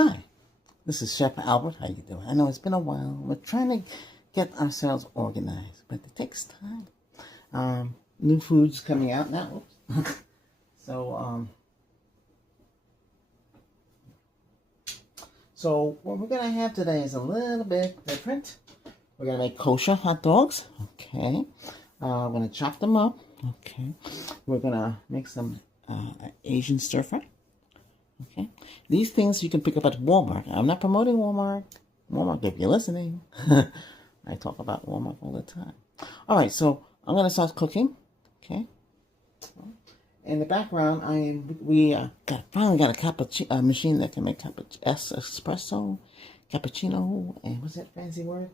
Hi, this is Chef Albert. How you doing? I know it's been a while. We're trying to get ourselves organized, but it takes time. New food's coming out now. So what we're gonna have today is a little bit different. We're gonna make kosher hot dogs. Okay. We're gonna chop them up. Okay. We're gonna make some Asian stir fry. Okay. These things you can pick up at Walmart. I'm not promoting Walmart. Walmart, if you're listening. I talk about Walmart all the time. All right, so I'm gonna start cooking. Okay. In the background, we finally got a machine that can make espresso, cappuccino, and what's that fancy word?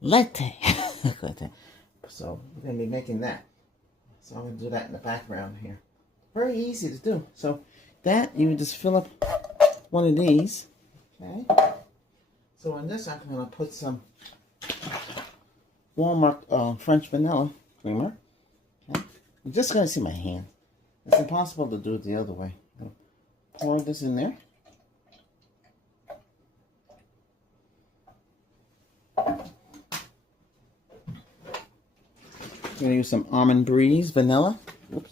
Latte. So we're gonna be making that. So I'm gonna do that in the background here. Very easy to do. So that you just fill up one of these. Okay. So in this, I'm gonna put some Walmart French vanilla creamer. Okay. You're just gonna see my hand. It's impossible to do it the other way. Pour this in there. I'm gonna use some Almond Breeze vanilla. Oops.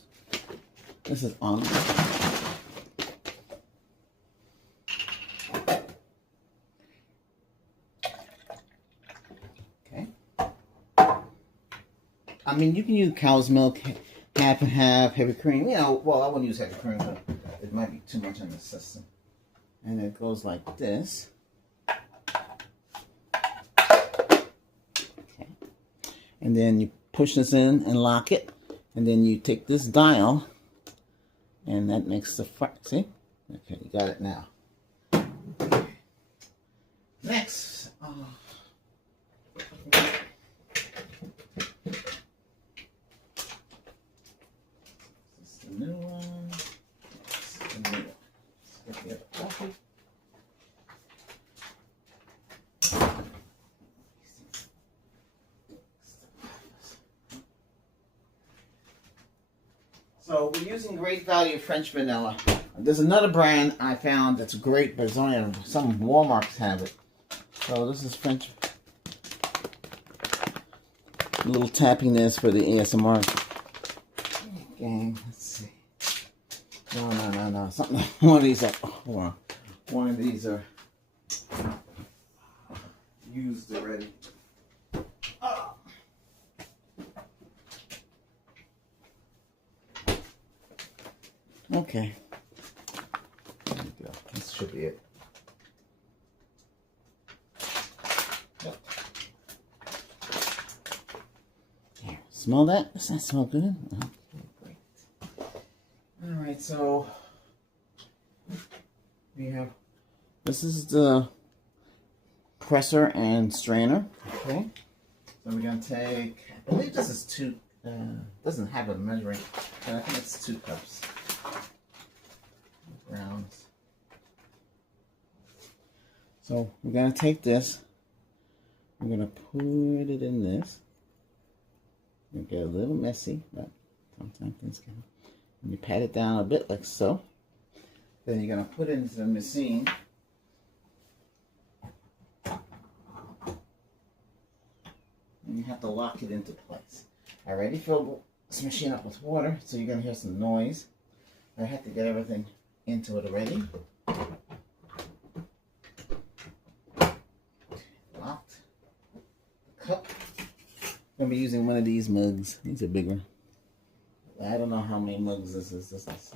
This is almond. Okay. I mean, you can use cow's milk, half and half, heavy cream. You know, well, I wouldn't use heavy cream, but it might be too much in the system. And it goes like this. Okay. And then you push this in and lock it. And then you take this dial, and that makes the fry. See? Okay, you got it now. Next. New one. Let's get the other coffee. So we're using Great Value French vanilla. There's another brand I found that's great, but it's only some Walmarts have it. So this is French. A little tapping this for the ASMR. Gang, let's see. No. Something. One of these are. Hold on. One of these are used already. Oh. Okay. There we go. This should be it. Yep. Here. Smell that? Does that smell good? Alright, so we have, this is the presser and strainer, okay? So we're going to take, I believe this is doesn't have a measuring, but I think it's 2 cups. Rounds. So we're going to take this, we're going to put it in this. It'll get a little messy, but sometimes things can. And you pat it down a bit like so. Then you're going to put it into the machine. And you have to lock it into place. I already filled this machine up with water, so you're going to hear some noise. I have to get everything into it already. Locked. Cup. I'm going to be using one of these mugs. These are bigger. I don't know how many mugs this is. This is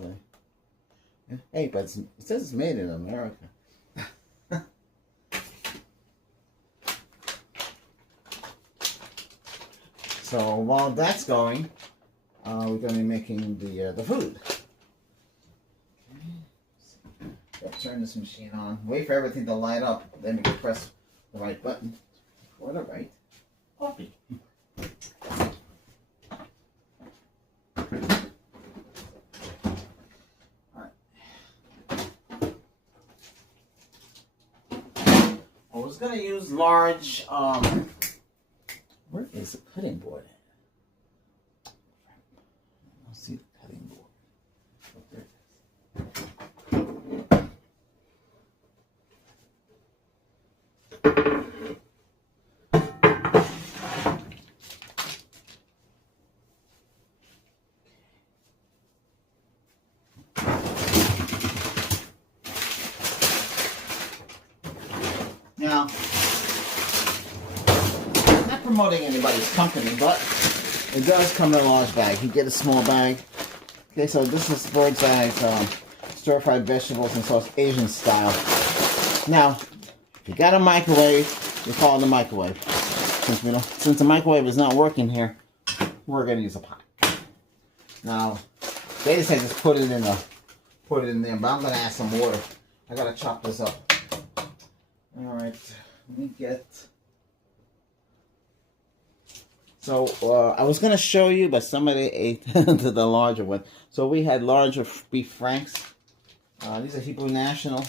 hey, but it says it's made in America. So while that's going, we're going to be making the food. Okay. Turn this machine on. Wait for everything to light up. Then we can press the right button for the right coffee. I was going to use large, where is the cutting board? I don't see the cutting board. Oh, there it is. Now, I'm not promoting anybody's company, but it does come in a large bag. You get a small bag. Okay, so this is Bird's Eye's stir-fried vegetables and sauce, Asian style. Now, if you got a microwave, you call it a microwave. Since the microwave is not working here, we're gonna use a pot. Now, they just say just put it in there, but I'm gonna add some water. I gotta chop this up. All right, let me get. So I was gonna show you, but somebody ate the larger one. So we had larger beef franks. These are Hebrew National.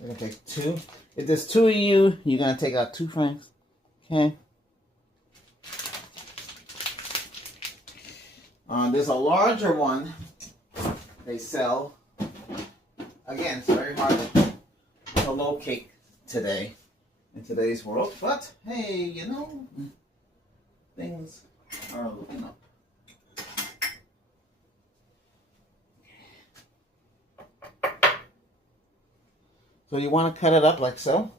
We're gonna take 2. If there's 2 of you, you're gonna take out 2 franks. Okay. There's a larger one they sell. Again, it's very hard to locate today in today's world, but hey, you know, things are looking up. So you want to cut it up like so.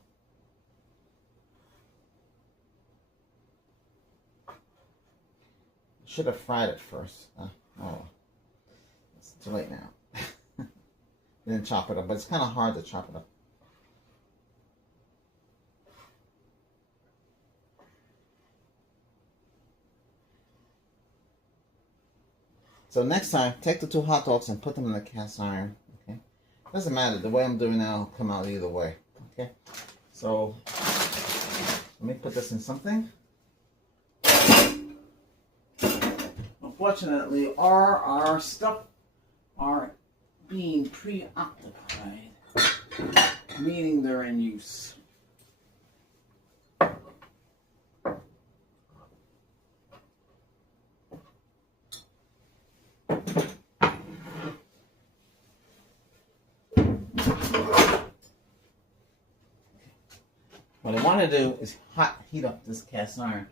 Should have fried it first. Oh, it's too late now. Didn't chop it up, but it's kind of hard to chop it up. So next time, take the 2 hot dogs and put them in the cast iron. Okay, doesn't matter. The way I'm doing now will come out either way. Okay, so let me put this in something. Unfortunately, our stuff are being preoccupied, meaning they're in use. What I want to do is heat up this cast iron.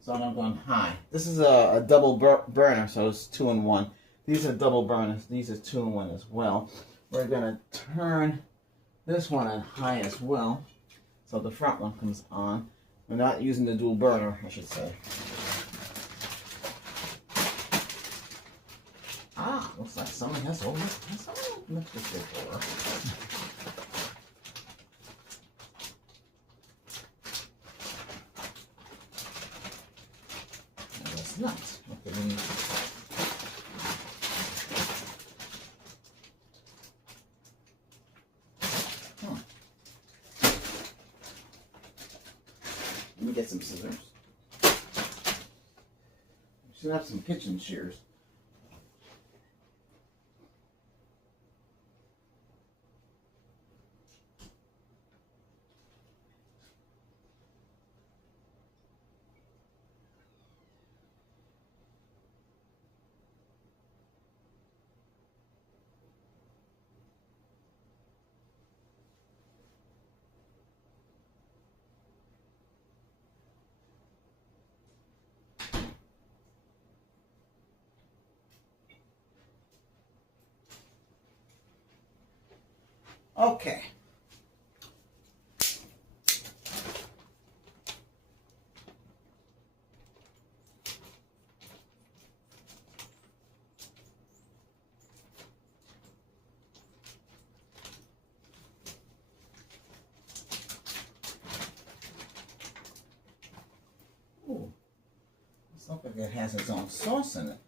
So I'm going high. This is a double burner, so it's 2 in 1. These are double burners. These are 2 in 1 as well. We're going to turn this one on high as well, so the front one comes on. We're not using the dual burner, I should say. Looks like someone has all this. Let's just go for nuts. Okay, let me... Let me get some scissors. You should have some kitchen shears. Okay. Ooh, this looks like it has its own sauce in it.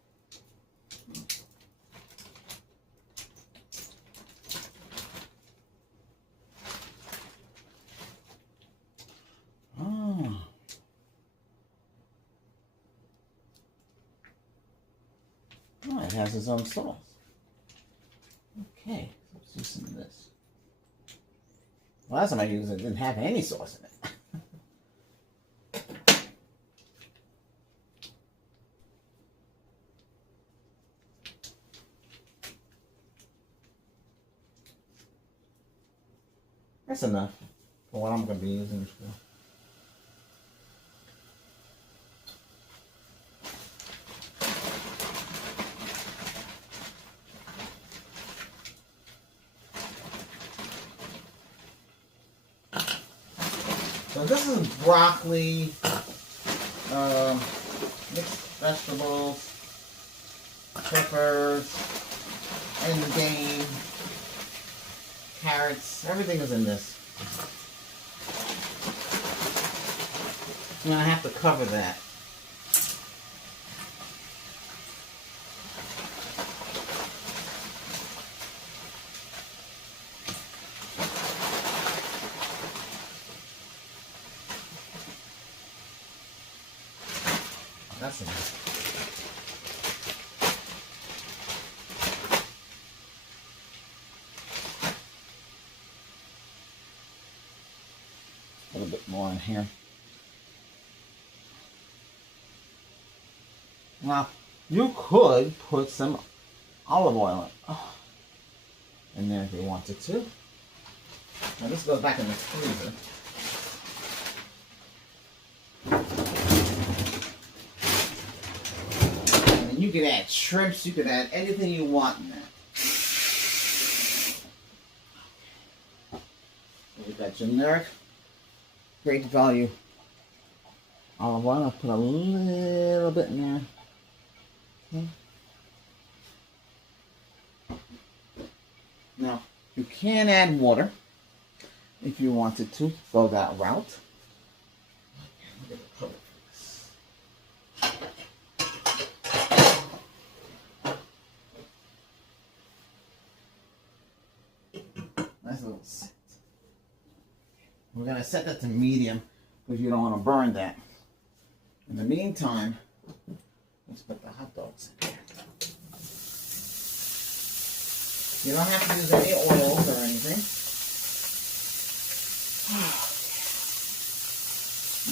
It has its own sauce. Okay, let's do some of this. Last time I used it, didn't have any sauce in it. That's enough for what I'm going to be using this for. So this is broccoli, mixed vegetables, peppers, endive, carrots, everything is in this. I'm going to have to cover that. That's enough. A little bit more in here. Now, you could put some olive oil in there if you wanted to. Now this goes back in the freezer. And you can add shrimps, you can add anything you want in that. We've got generic, great value olive oil. I'll put a little bit in there. Okay. Now, you can add water if you wanted to go that route. Nice little set. We're going to set that to medium because you don't want to burn that. In the meantime, let's put the hot dogs in here. You don't have to use any oils or anything.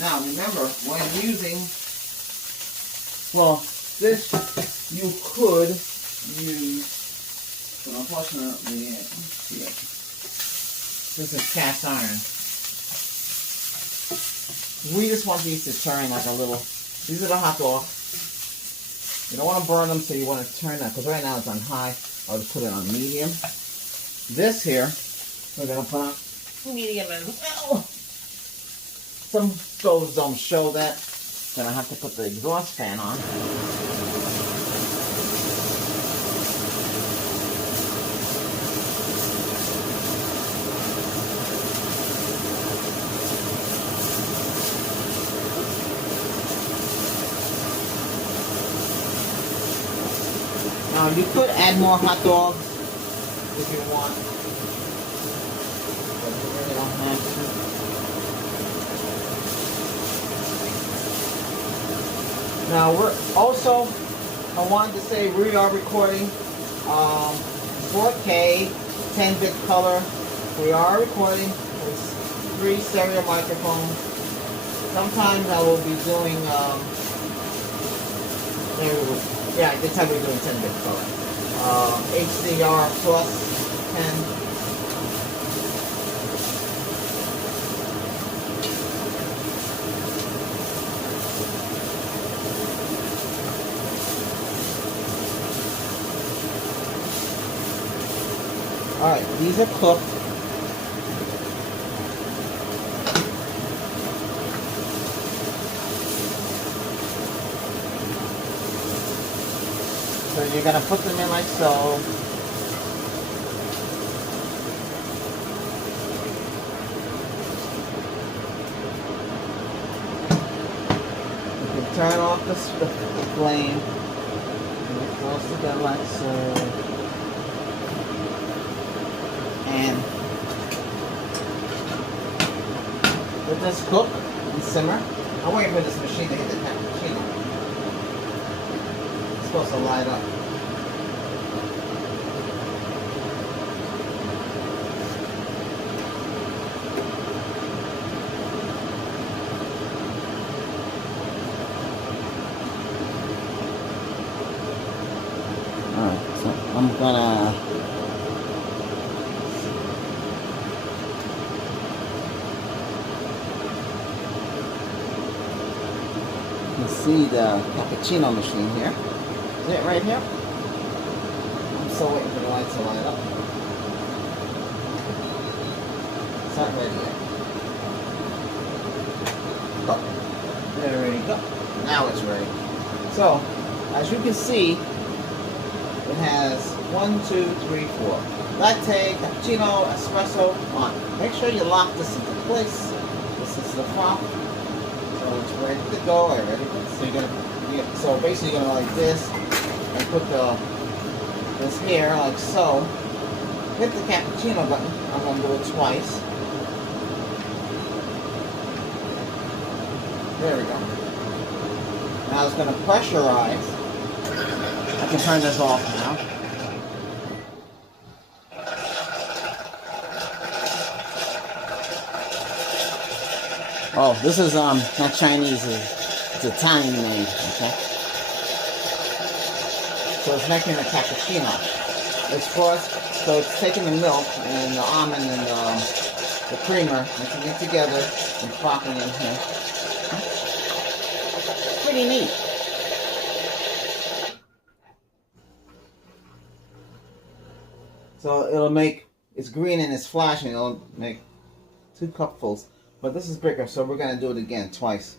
Now remember, when using, well, this you could use, but unfortunately, this is cast iron. We just want these to turn like a little, these are the hot dogs. You don't want to burn them, so you want to turn that, because right now it's on high. I'll just put it on medium. This here, we're going to put on medium as well. Some stoves don't show that. Then I have to put the exhaust fan on. Now you could add more hot dogs if you want, but you really don't have to. Now we're also, I wanted to say we are recording 4K, 10-bit color. We are recording with 3 stereo microphones. Sometimes I will be doing, yeah, this time we're doing 10-bit color. HDR plus 10. Alright, these are cooked. So you're going to put them in like so. You can turn off the flame. And it goes together like so. And let this cook and simmer. I'm waiting for this machine to hit the cappuccino. It's supposed to light up. Alright, so I'm gonna see the cappuccino machine here. Is it right here? I'm still waiting for the lights to light up. It's not ready yet. cup. There we go. Now it's ready. So, as you can see, it has 1, 2, 3, 4. Latte, cappuccino, espresso on. Make sure you lock this into place. This is the prop. So it's ready to go. Ready? So so basically you're gonna like this and put this here like so. Hit the cappuccino button. I'm gonna do it twice. There we go. Now it's gonna pressurize. I can turn this off now. Oh, this is not Chinese, it's Italian made, okay? So it's making a cappuccino. It's first, so it's taking the milk and the almond and the creamer, mixing it together and popping it in here. It's pretty neat. So it'll make, it's green and it's flashing, it'll make 2 cupfuls. But this is bigger, so we're going to do it again, twice.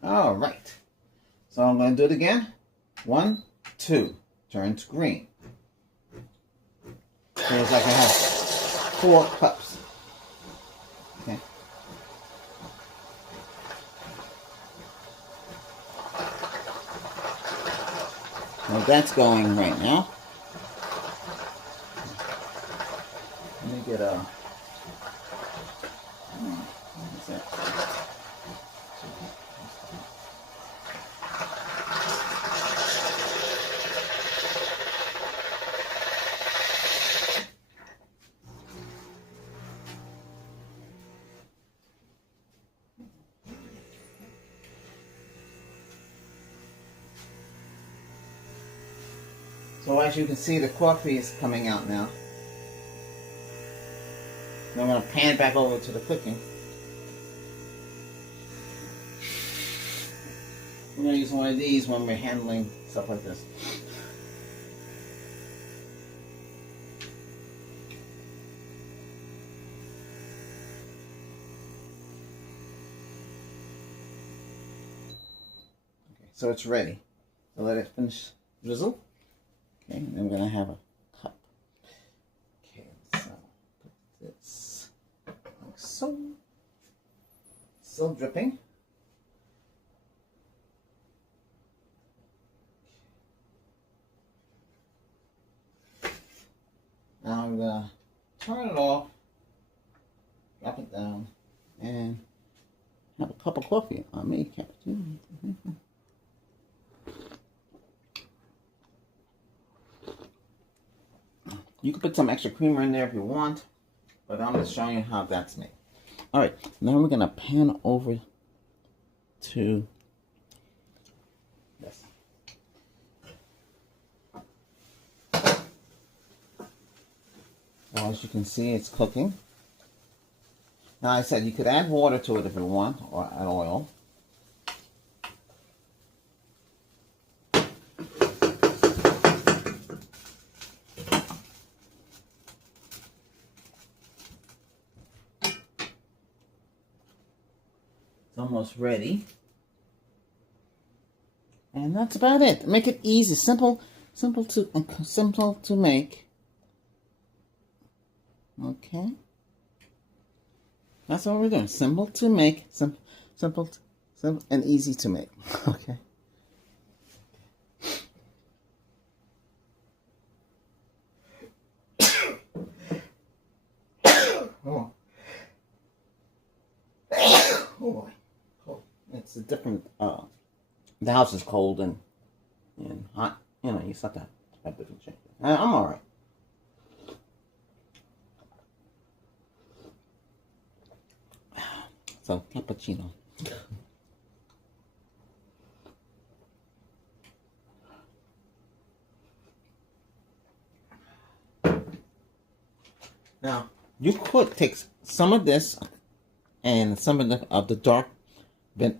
All right, so I'm going to do it again. 1, 2, turns green. So it's like I have 4 cups. Okay. Well, that's going right now. Let me get a. What is that? So as you can see, the coffee is coming out now. And I'm going to pan back over to the cooking. We're going to use one of these when we're handling stuff like this. Okay, so it's ready. So let it finish drizzle. Okay, and then we're going to have a cup. Okay, so put this like so. Still dripping. Now I'm going to turn it off, drop it down, and have a cup of coffee. I made cappuccino. You can put some extra creamer in there if you want, but I'm just showing you how that's made. All right, now we're going to pan over to this. Well, as you can see, it's cooking. Now, I said you could add water to it if you want, or add oil. Almost ready, and that's about it. Make it easy, simple to make. Okay, that's all we're doing. Simple to make, simple and easy to make. Okay. Oh. Oh boy. It's a different, the house is cold and hot. You know, you start to have different changes. I'm all right. So, cappuccino. Now, you could take some of this and some of the dark, they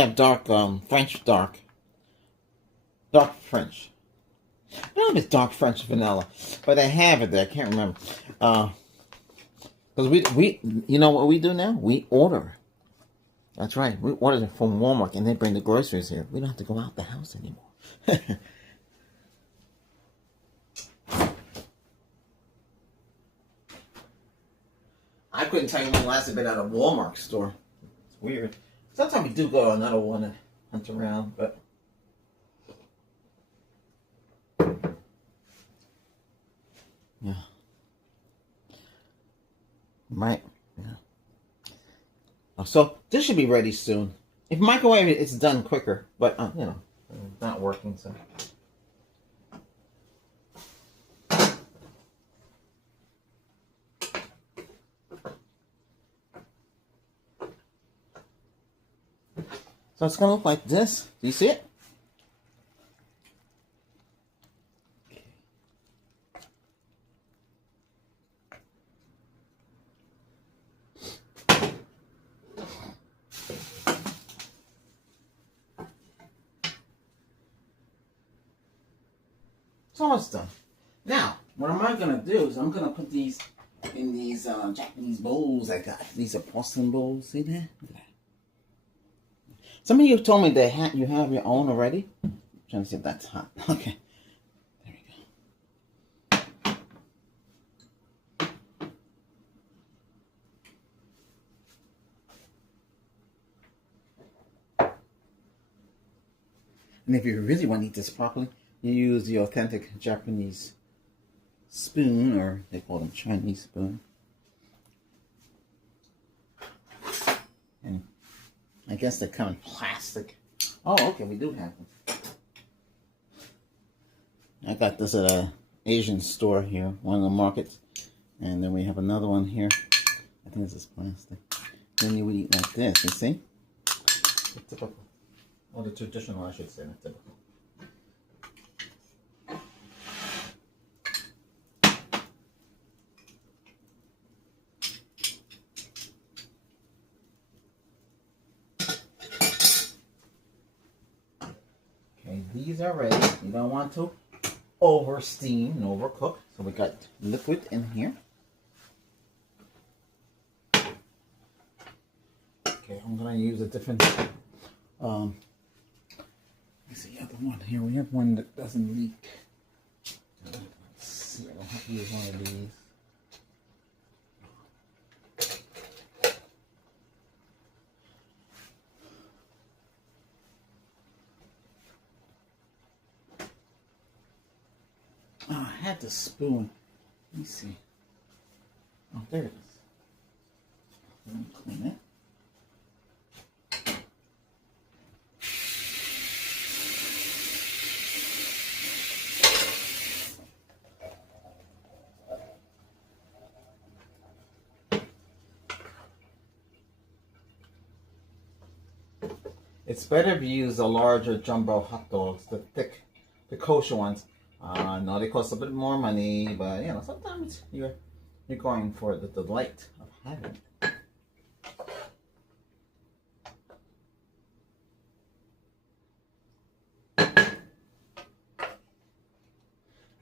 have dark French dark French. I don't know if it's dark French vanilla, but they have it there. I can't remember. Because we you know what we do now? We order. That's right. We order it from Walmart and they bring the groceries here. We don't have to go out the house anymore. I couldn't tell you when the last I've been at a Walmart store. It's weird. Sometimes we do go to another one and hunt around, but yeah. Right. Yeah. So this should be ready soon. If microwave it, it's done quicker, but you know, it's not working, so. So it's gonna look like this. Do you see it? It's almost done. Now, what am I gonna do is I'm gonna put these in these Japanese bowls I got. These are porcelain bowls. See that? Some of you told me that you have your own already. I'm trying to see if that's hot. Okay. There we go. And if you really want to eat this properly, you use the authentic Japanese spoon, or they call them Chinese spoon. And I guess they come in plastic. Oh, okay, we do have them. I got this at a Asian store here, one of the markets. And then we have another one here. I think this is plastic. Then you would eat like this, you see? The typical. Or the traditional, I should say, not typical. Okay, these are ready. You don't want to over steam and overcook. So we got liquid in here. Okay, I'm gonna use a different let's see the other one here. We have one that doesn't leak. Let's see, I don't have to use one of these. Oh, I had the spoon. Let me see. Oh, there it is. Let me clean it. It's better if you use the larger jumbo hot dogs, the thick, the kosher ones. No, they cost a bit more money, but you know, sometimes you're going for the delight of having it. I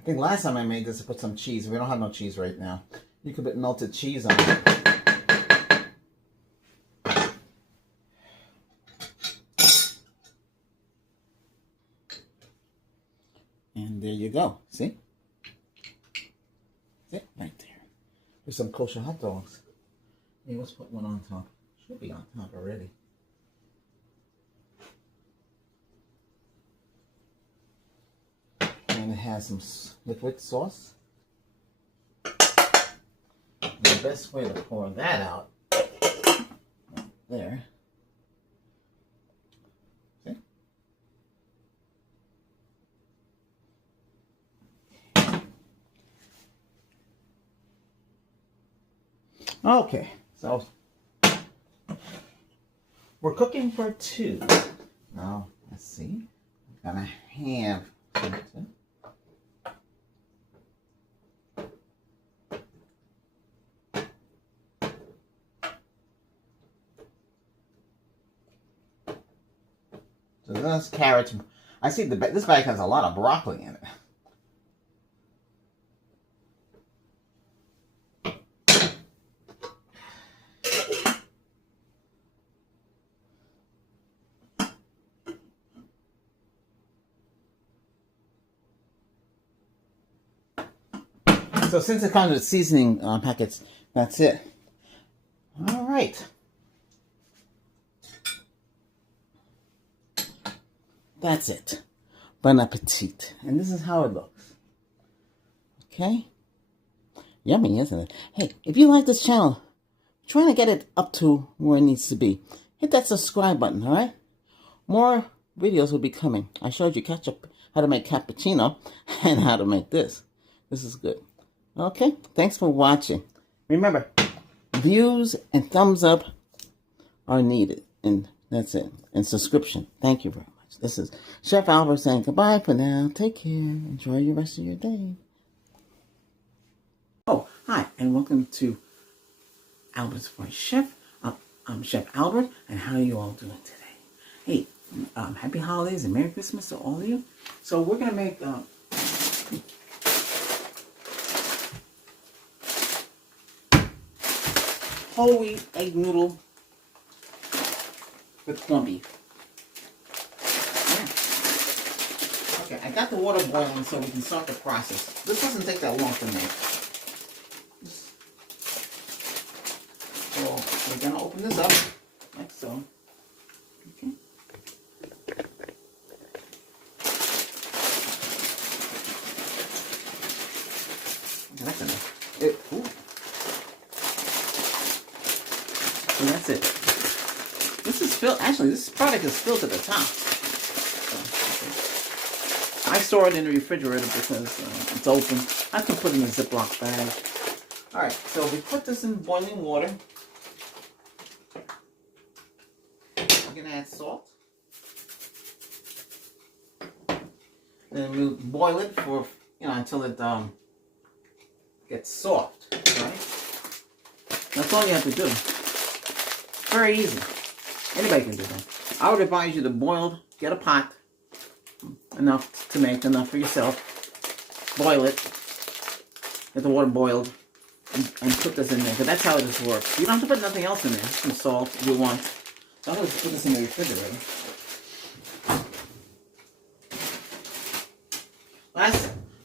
think last time I made this, I put some cheese. We don't have no cheese right now. You could put melted cheese on it. And there you go. See? See? Right there. There's some kosher hot dogs. Hey, let's put one on top. Should be on top already. And it has some liquid sauce. And the best way to pour that out, there. See? Okay, so we're cooking for two. Now, let's see. I'm gonna have something. So that's carrots. I see this bag has a lot of broccoli in it. So since it comes with seasoning packets, that's it. All right. That's it. Bon appetit. And this is how it looks. Okay? Yummy, isn't it? Hey, if you like this channel, trying to get it up to where it needs to be, hit that subscribe button, all right? More videos will be coming. I showed you how to make cappuccino and how to make this. This is good. Okay, thanks for watching. Remember, views and thumbs up are needed. And that's it. And subscription. Thank you very much. This is Chef Albert saying goodbye for now. Take care. Enjoy the rest of your day. Oh, hi, and welcome to Albert's Voice Chef. I'm Chef Albert, and how are you all doing today? Hey, happy holidays and Merry Christmas to all of you. So we're going to make whole wheat egg noodle with corned beef. Yeah. Okay, I got the water boiling so we can start the process. This doesn't take that long to make. So we're going to open this up like so. Okay. That's enough. So that's it. This is filled. Actually, this product is filled to the top. So, okay. I store it in the refrigerator because it's open. I can put it in a Ziploc bag. All right. So we put this in boiling water. We're gonna add salt. Then we'll boil it for until it gets soft. Right. That's all you have to do. Very easy. Anybody can do that. I would advise you to get a pot, enough to make, enough for yourself. Boil it. Get the water boiled. And put this in there. Because that's how this works. You don't have to put nothing else in there. Some salt if you want. So I'm going to put this in the refrigerator.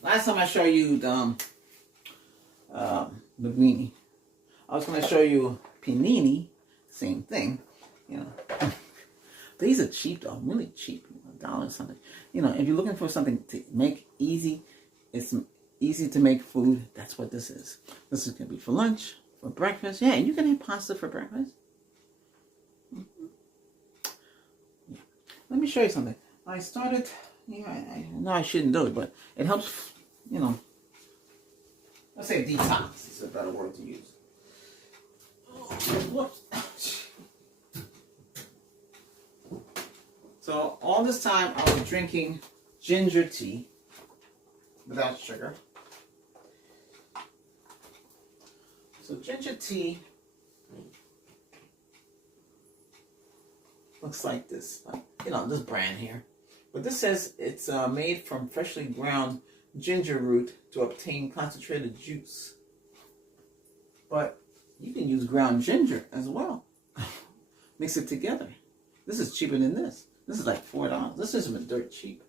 Last time I showed you the linguine. I was going to show you panini. Same thing, These are cheap though, really cheap, $1 or something. If you're looking for something to make easy, it's easy to make food. That's what this is. This is gonna be for lunch, for breakfast. Yeah, you can have pasta for breakfast. Mm-hmm. Yeah. Let me show you something. I started. I know I shouldn't do it, but it helps. Let's say detox is a better word to use. Whoops. So all this time I was drinking ginger tea without sugar. So ginger tea looks like this, this brand here. But this says it's made from freshly ground ginger root to obtain concentrated juice. But you can use ground ginger as well. Mix it together. This is cheaper than this. This is like $4. This isn't dirt cheap.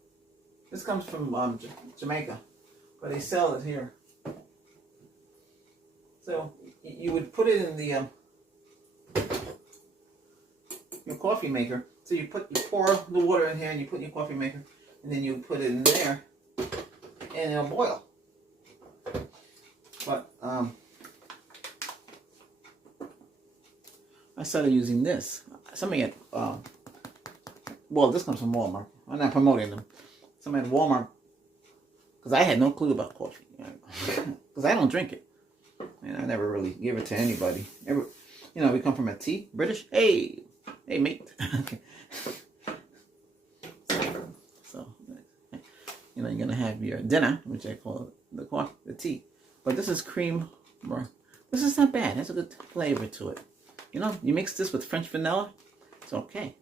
This comes from Jamaica, but they sell it here. So you would put it in the your coffee maker. So you pour the water in here and you put in your coffee maker, and then you put it in there, and it'll boil. But I started using this. Somebody at this comes from Walmart. I'm not promoting them. Somebody at Walmart, because I had no clue about coffee, because I don't drink it. And I never really give it to anybody. You know, we come from a tea, British. Hey, mate. Okay. So, you know, you're gonna have your dinner, which I call the tea. But this is cream. This is not bad. Has a good flavor to it. You know, you mix this with French vanilla, it's okay.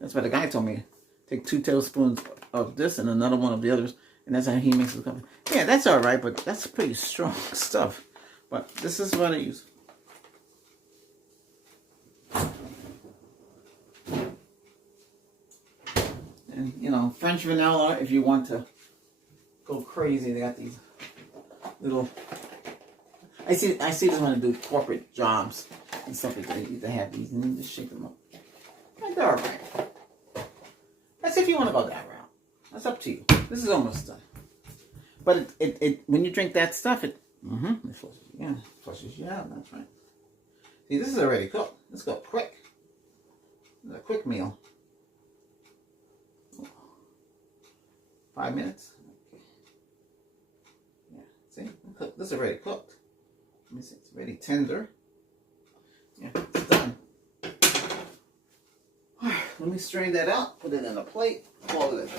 That's what the guy told me. Take 2 tablespoons of this and another one of the others, and that's how he makes the coffee. Yeah, that's all right, but that's pretty strong stuff. But this is what I use. And, you know, French vanilla, if you want to go crazy, they got these little... I see this when I do corporate jobs and stuff like that. They have these, and you just shake them up. And they're all right. That's if you want to go that route. That's up to you. This is almost done. But it when you drink that stuff, it flushes you out. That's right. See, this is already cooked. Let's go quick. It's a quick meal. 5 minutes. Okay. Yeah. See, this is already cooked. Let me see. It's already tender. Yeah, it's done. Let me strain that out. Put it in a plate. Close it.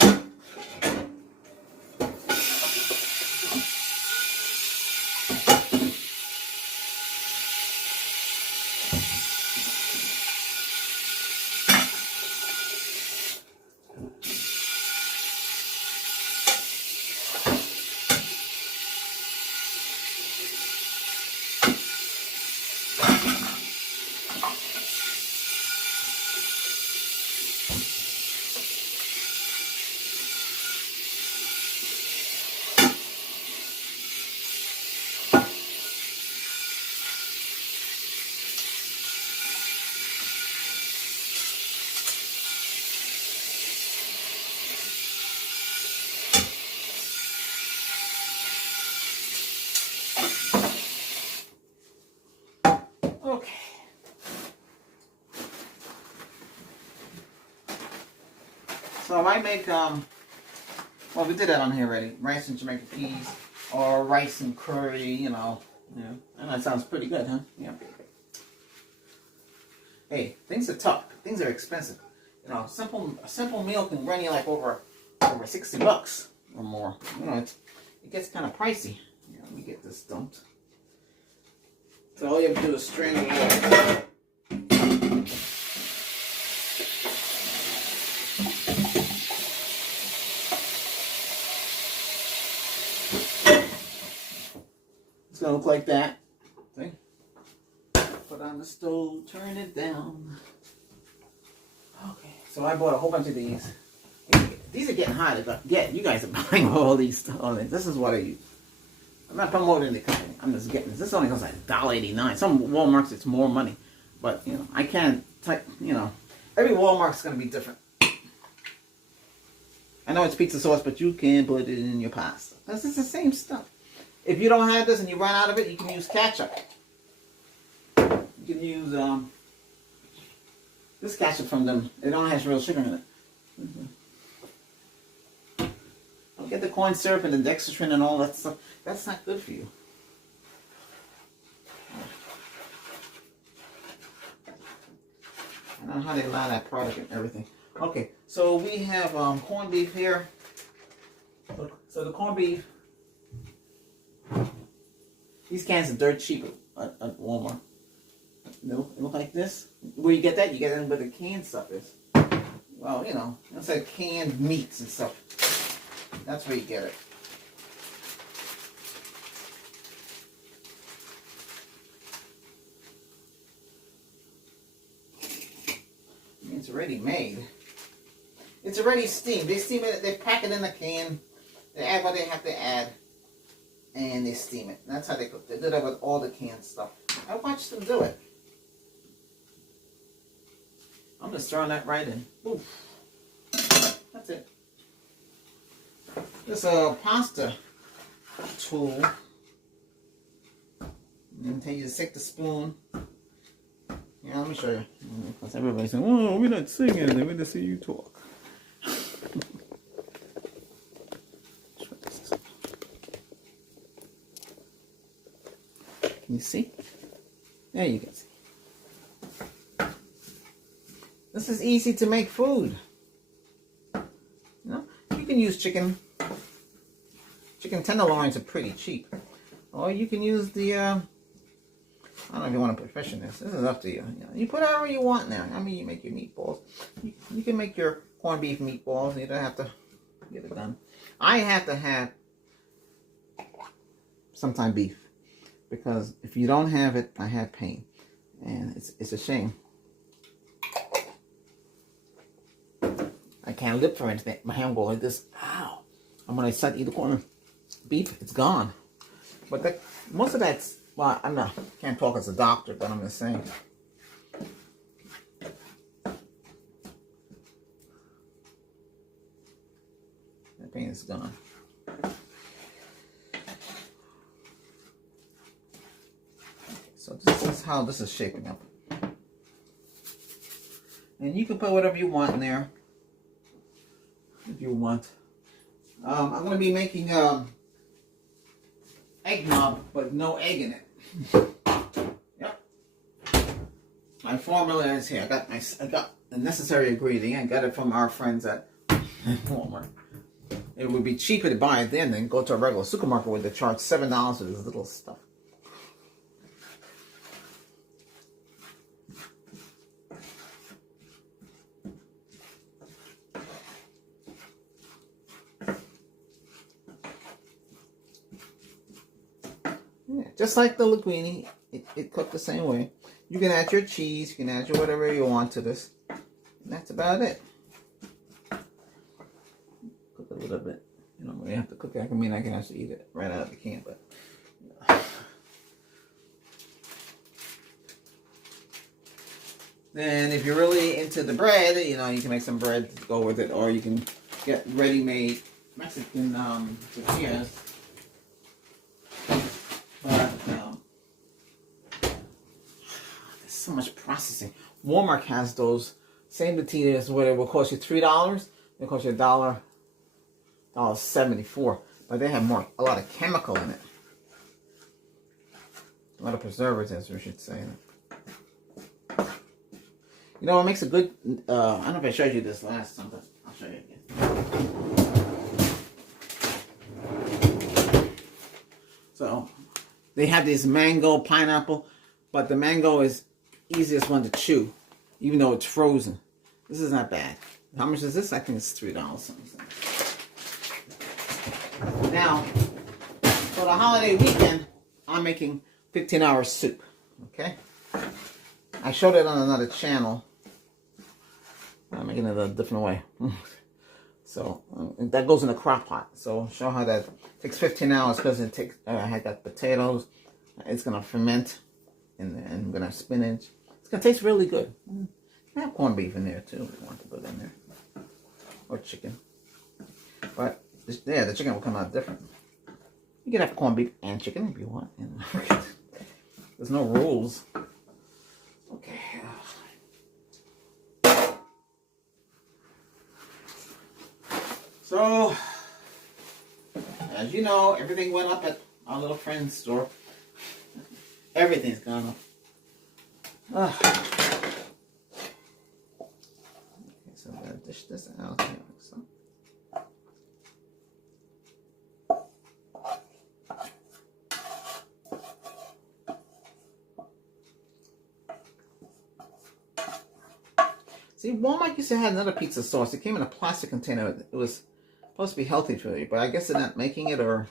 Okay. So I make, well, we did that on here already. Rice and Jamaican peas, or rice and curry, you know. Yeah. And that sounds pretty good, huh? Yeah. Hey, things are tough. Things are expensive. You know, a simple meal can run you like over $60 or more. You know, it gets kind of pricey. Yeah, let me get this dumped. So all you have to do is strain the water. It's gonna look like that. See? Put on the stove, turn it down. Okay, so I bought a whole bunch of these. These are getting hot. You guys are buying all these stuff. This is what I use. I'm not promoting the company. I'm just getting this. This only costs like $1.89. Some Walmarts it's more money, but you know I can't. You know, every Walmart's gonna be different. I know it's pizza sauce, but you can put it in your pasta. This is the same stuff. If you don't have this and you run out of it, you can use ketchup. You can use this ketchup from them. It only has real sugar in it. Don't get the corn syrup and the dextrin and all that stuff. That's not good for you. I don't know how they allow that product and everything. Okay, so we have corned beef here. So the corned beef, these cans are dirt cheap at Walmart. They look like this. Where you get that? You get it where the canned stuff is. Well, you know, it's like canned meats and stuff. That's where you get it. It's already made. It's already steamed. They steam it. They pack it in a can. They add what they have to add, and they steam it. And that's how they cook. They do that with all the canned stuff. I watched them do it. I'm just throwing that right in. Oof. That's it. This pasta tool. And you just take the spoon. Yeah, let me show you. Because everybody's saying, "Oh, we're not seeing anything. We just see you talk." Can you see? There you can see. This is easy to make food. You know, you can use chicken. Chicken tenderloins are pretty cheap. Or you can use the, I don't know if you want to put fish in this. This is up to you. You put however you want now. I mean, you make your meatballs. You can make your corned beef meatballs. You don't have to get it done. I have to have sometime beef. Because if you don't have it, I have pain. And it's a shame. I can't live for anything. My hand go like this. Ow. And when I start to eat the corned beef, it's gone. But most of that's, well, I'm not, can't talk as a doctor, but I'm just saying. That pain is gone. So this is how this is shaping up. And you can put whatever you want in there. If you want. I'm going to be making eggnog, but no egg in it. Yep. My formula is here. I got the necessary ingredient. I got it from our friends at Walmart. It would be cheaper to buy it then than go to a regular supermarket where they charge $7 for this little stuff. Yeah, just like the linguine, it cooked the same way. You can add your cheese, you can add your whatever you want to this. And that's about it. Cook a little bit. You know, when you have to cook it, I mean, I can actually eat it right out of the can, but. Then if you're really into the bread, you know, you can make some bread to go with it, or you can get ready-made Mexican tortillas. But there's so much processing. Walmart has those same tortillas where it will cost you $3. They cost you $1.74, but they have a lot of chemical in it. A lot of preservatives, we should say. You know what makes a good, I don't know if I showed you this last time, but I'll show you again. So, they have this mango, pineapple, but the mango is easiest one to chew, even though it's frozen. This is not bad. How much is this? I think it's $3 something. Now, for the holiday weekend, I'm making 15-hour soup, okay? I showed it on another channel. I'm making it a different way. So, that goes in a crock pot. So, show how that takes 15 hours because it takes, I had got potatoes. It's going to ferment. And I'm going to have spinach. It's going to taste really good. You can have corned beef in there too if you want to put it in there. Or chicken. But, yeah, the chicken will come out different. You can have corned beef and chicken if you want. There's no rules. Okay. So, as you know, everything went up at our little friend's store. Everything's gone up. Okay, so I'm going to dish this out here. So. See, Walmart used to have another pizza sauce. It came in a plastic container. It was supposed to be healthy for you, but I guess they're not making it, or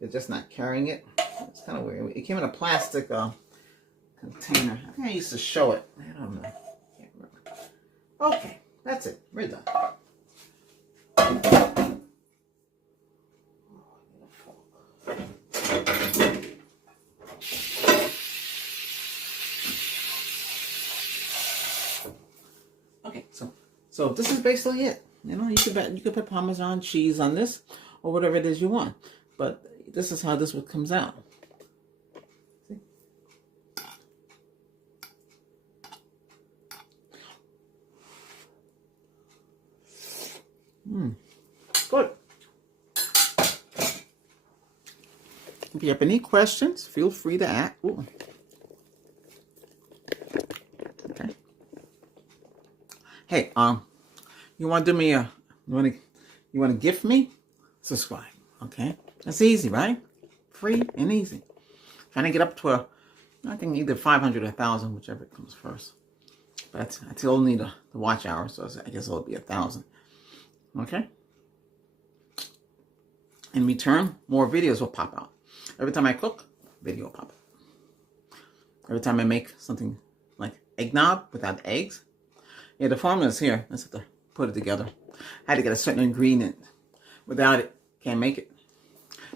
they're just not carrying it. It's kind of weird. It came in a plastic container. I think I used to show it. I don't know. Can't remember. Okay, that's it. We're done. Okay, so this is basically it. You know, you could put Parmesan cheese on this, or whatever it is you want. But this is how this one comes out. See? Good. If you have any questions, feel free to ask. Ooh. Okay. Hey, you want to do me a, you want to gift me? Subscribe. Okay. That's easy, right? Free and easy. Trying to get up to I think either 500 or 1,000, whichever comes first. But I still need the watch hour, so I guess it'll be 1,000. Okay. In return, more videos will pop out. Every time I cook, video will pop up. Every time I make something like eggnog without eggs. Yeah, the formula's here. Let's have to put it together. I had to get a certain ingredient. Without it, can't make it.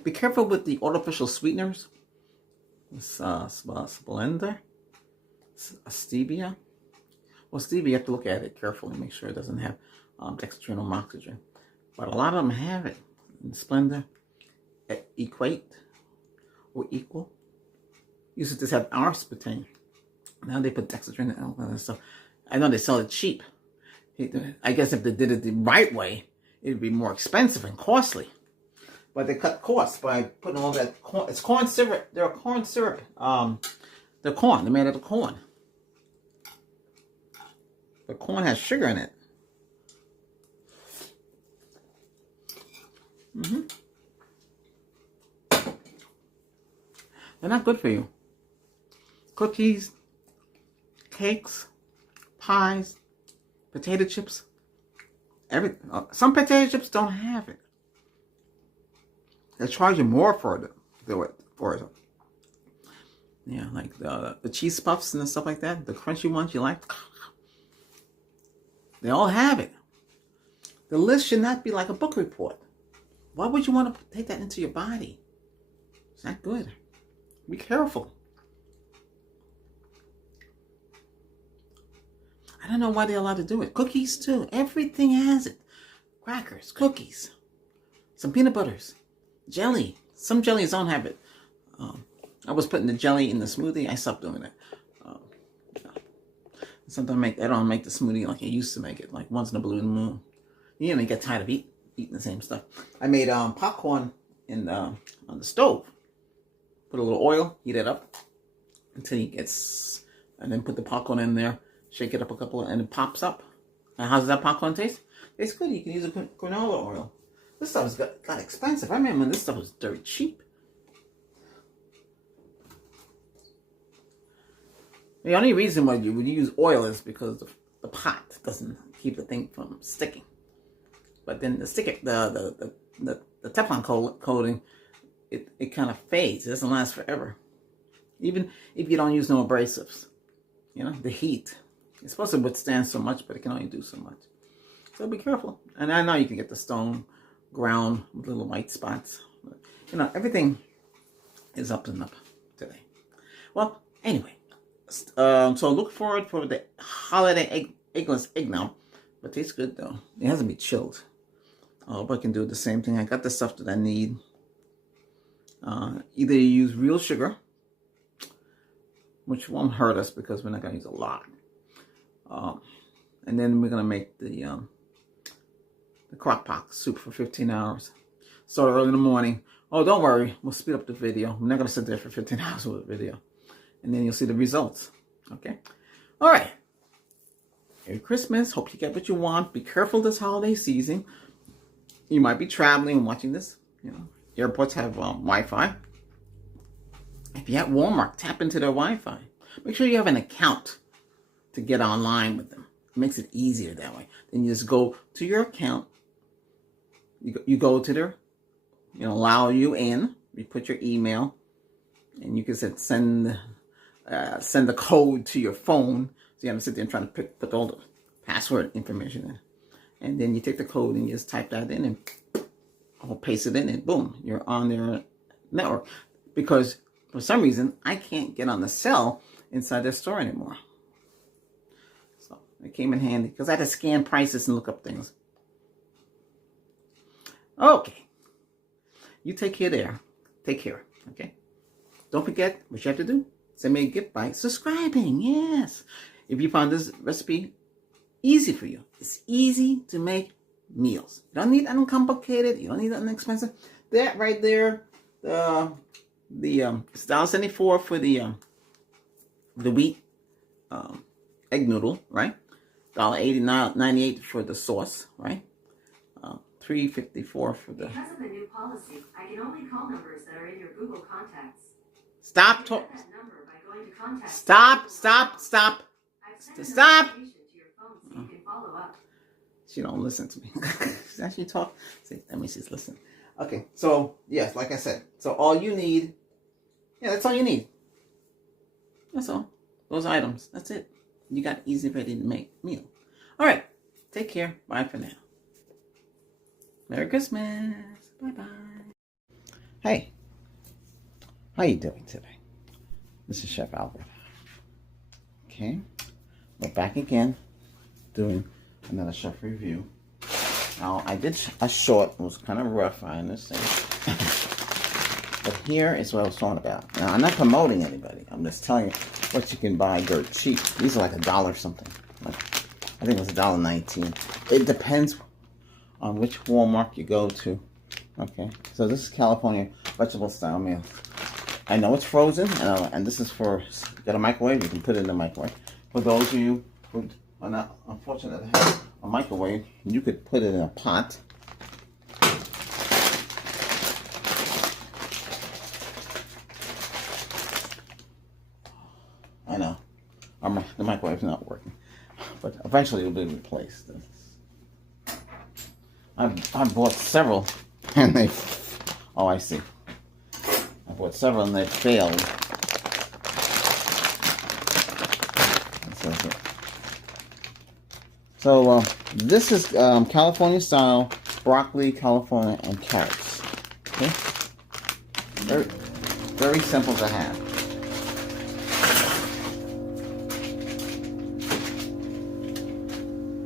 Be careful with the artificial sweeteners. This Splenda, stevia. Well, stevia, you have to look at it carefully, make sure it doesn't have dextrose oxygen. But a lot of them have it. In Splenda, Equate, or Equal. Used to just have aspartame. Now they put dextrose and all that stuff. I know they sell it cheap. I guess if they did it the right way, it would be more expensive and costly. But they cut costs by putting all that corn. It's corn syrup. They're corn syrup. They're corn. They're made out of corn. The corn has sugar in it. They're not good for you. Cookies, cakes, pies, potato chips. Some potato chips don't have it. They charge you more for it. Yeah, like the cheese puffs and stuff like that. The crunchy ones you like. They all have it. The list should not be like a book report. Why would you want to take that into your body? It's not good. Be careful. I don't know why they're allowed to do it. Cookies too. Everything has it. Crackers, cookies, some peanut butters, jelly. Some jellies don't have it. I was putting the jelly in the smoothie. I stopped doing that. Sometimes I don't make the smoothie like I used to make it, like once in a blue moon. You know, you get tired of eating the same stuff. I made popcorn on the stove. Put a little oil, heat it up until it gets, and then put the popcorn in there. Shake it up a couple, and it pops up. And how does that popcorn taste? It's good. You can use a canola oil. This stuff got expensive. I remember when this stuff was very cheap. The only reason why you would use oil is because the pot doesn't keep the thing from sticking. But then the Teflon coating, it kind of fades. It doesn't last forever. Even if you don't use no abrasives. You know, the heat. It's supposed to withstand so much, but it can only do so much. So be careful. And I know you can get the stone ground with little white spots. But, you know, everything is up and up today. Well, anyway. So look forward for the holiday eggless eggnog. But it tastes good, though. It has to be chilled. But I can do the same thing. I got the stuff that I need. Either you use real sugar, which won't hurt us because we're not going to use a lot. And then we're going to make the crock pot soup for 15 hours. Start early in the morning. Oh, don't worry. We'll speed up the video. I'm not going to sit there for 15 hours with a video. And then you'll see the results. Okay? All right. Merry Christmas. Hope you get what you want. Be careful this holiday season. You might be traveling and watching this. You know, airports have Wi-Fi. If you're at Walmart, tap into their Wi-Fi. Make sure you have an account to get online with them. It makes it easier that way. Then you just go to your account. You go to their, allow you in. You put your email, and you can send the code to your phone. So you have to sit there and try to put all the password information in. And then you take the code and you just type that in and I'll paste it in and boom, you're on their network. Because for some reason, I can't get on the cell inside their store anymore. So it came in handy because I had to scan prices and look up things. Okay. You take care there. Take care. Okay. Don't forget what you have to do. Send me a gift by subscribing. Yes. If you found this recipe easy for you, it's easy to make meals. You don't need uncomplicated. You don't need nothing expensive. That right there, the it's $1.74 for the wheat egg noodle, right? $1.98 for the sauce, right? $3.54 for the. Because of the new policy, I can only call numbers that are in your Google contacts. Stop talking. Stop! Stop! You can follow up. She don't listen to me. She actually talk. See, that means she's listening. Okay, so yes, like I said, so all you need, that's all you need. That's all. Those items. That's it. You got easy, ready to make meal. All right. Take care. Bye for now. Merry Christmas. Bye-bye. Hey. How you doing today? This is Chef Albert. Okay. We're back again doing another chef review. Now, I did a short. It was kind of rough, I understand. But here is what I was talking about. Now, I'm not promoting anybody. I'm just telling you what you can buy dirt cheap. These are like $1 something. Like, I think it was $1.19. It depends on which Walmart you go to. Okay, so this is California vegetable style meal. I know it's frozen, and this is for, you got a microwave, you can put it in the microwave. For those of you who are not unfortunate to have a microwave, you could put it in a pot. I know, the microwave's not working, but eventually it'll be replaced. I bought several, and they, oh, I see. I bought several and they failed. So this is California style broccoli, California, and carrots. Okay, very, very simple to have.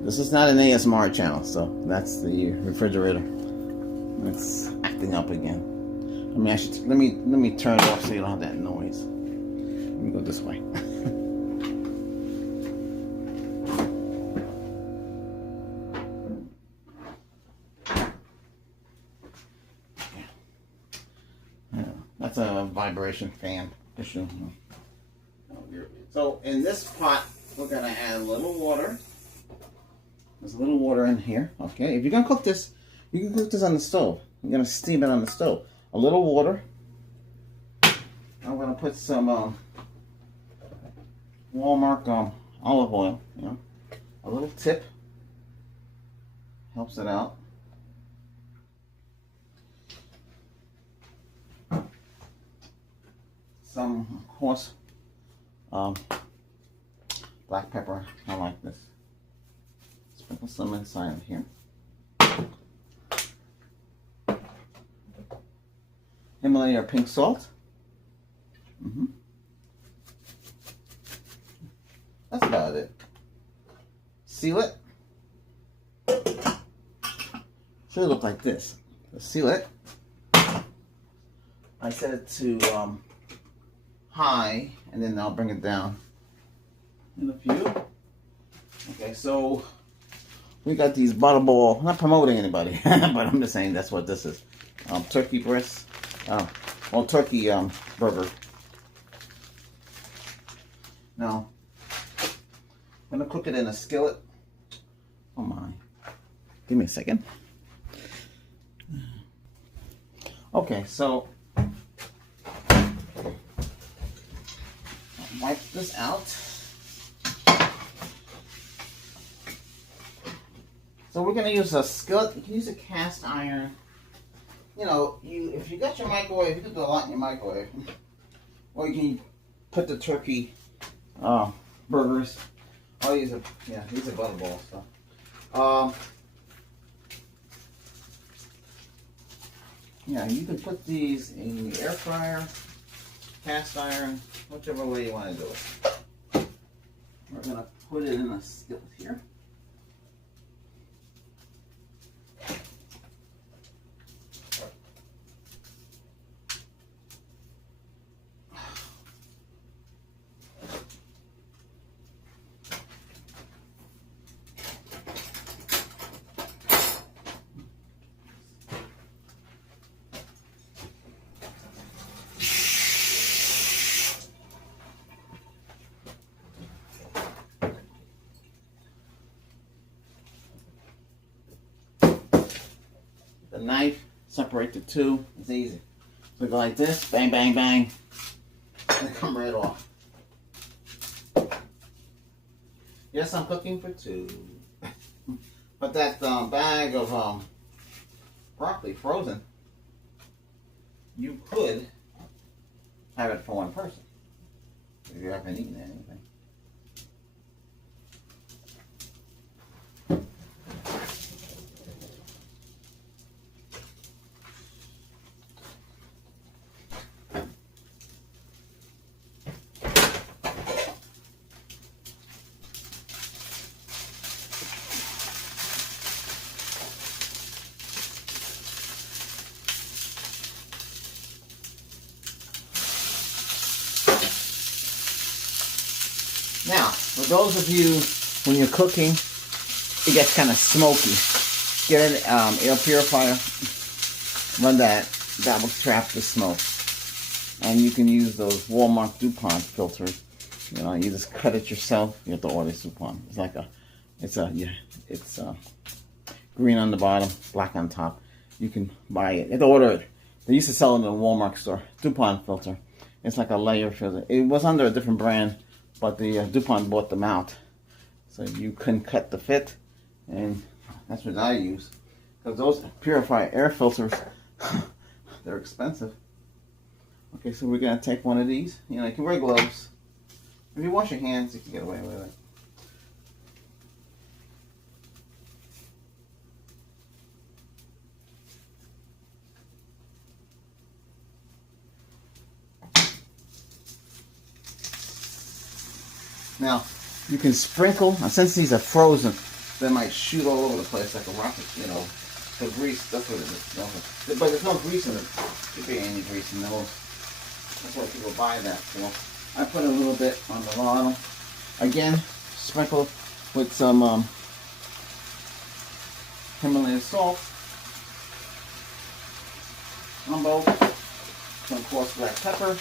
This is not an ASMR channel, so that's the refrigerator. It's acting up again. Let me turn it off so you don't have that noise. Let me go this way. That's a vibration fan issue. So in this pot, we're gonna add a little water. There's a little water in here. Okay, if you're gonna cook this, you can cook this on the stove. You're gonna steam it on the stove. A little water. I'm gonna put some Walmart olive oil. You know, a little tip helps it out. Some, of course, black pepper. I like this. Sprinkle some inside of here. Himalaya pink salt. That's about it. Seal it. Should look like this. Let's seal it. I set it to high, and then I'll bring it down in a few. Okay, so we got these butterball. I'm not promoting anybody, but I'm just saying that's what this is. Turkey breast. Turkey burger. Now, I'm gonna cook it in a skillet. Oh my! Give me a second. Okay, so wipe this out. So we're gonna use a skillet. You can use a cast iron. You know, if you got your microwave, you can do a lot in your microwave. Or you can put the turkey burgers. I'll use these are butterball stuff. You can put these in the air fryer, cast iron, whichever way you want to do it. We're gonna put it in a skillet here. separate the two. It's easy. So go like this, bang, bang, bang. And they come right off. Yes, I'm cooking for two. But that bag of broccoli frozen, you could have it for one person if you haven't eaten anything. Now, for those of you, when you're cooking, it gets kind of smoky. Get an air purifier, run that will trap the smoke. And you can use those Walmart DuPont filters. You know, you just cut it yourself. You have to order DuPont. It's like it's green on the bottom, black on top. You can buy it. You have to order it. They used to sell it in the Walmart store. DuPont filter. It's like a layer filter. It was under a different brand, but the DuPont bought them out. So you couldn't cut the fit, and that's what I use. Because those purified air filters, they're expensive. Okay, so we're going to take one of these. You know, you can wear gloves. If you wash your hands, you can get away with it. Now, you can sprinkle, since these are frozen, they might shoot all over the place like a rocket, you know. The grease, that's what it is. But there's no grease in it. There should be any grease in those. That's what people buy that for. I put a little bit on the bottom. Again, sprinkle with some Himalayan salt on both. Some coarse black pepper.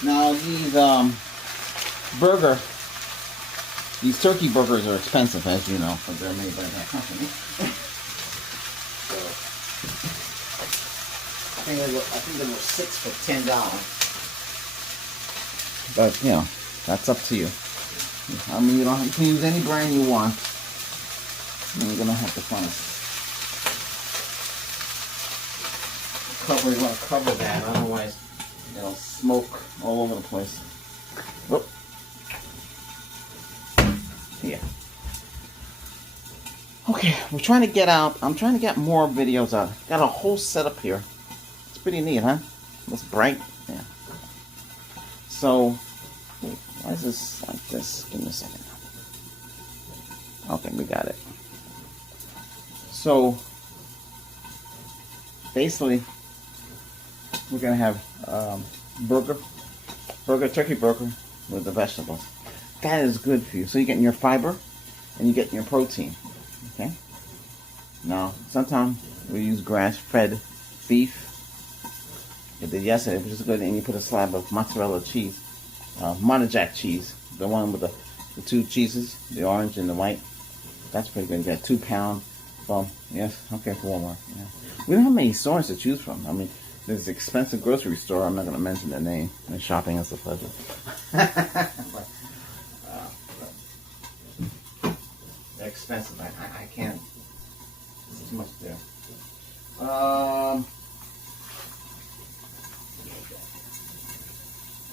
Now these turkey burgers are expensive, as you know, but they're made by that company. So, I think they were 6 for $10. But you know, that's up to you. I mean, you can use any brand you want. And you're gonna have to find you want to cover that, otherwise it'll smoke all over the place. Whoop. Yeah. Okay, I'm trying to get more videos out. Got a whole setup here. It's pretty neat, huh? Looks bright. Yeah. So, why is this like this? Give me a second. Okay, we got it. So, basically, we're gonna have turkey burger with the vegetables. That is good for you. So you're getting your fiber and you're getting your protein. Okay? Now, sometimes we use grass-fed beef. I did yesterday, which is good, and you put a slab of mozzarella cheese, Montajac cheese, the one with the two cheeses, the orange and the white. That's pretty good. You got 2 pounds from, yes, okay, for Walmart. Yeah. We don't have many stores to choose from. I mean, there's an expensive grocery store. I'm not going to mention the name. And shopping is a pleasure. They're expensive. I can't. It's too much there. I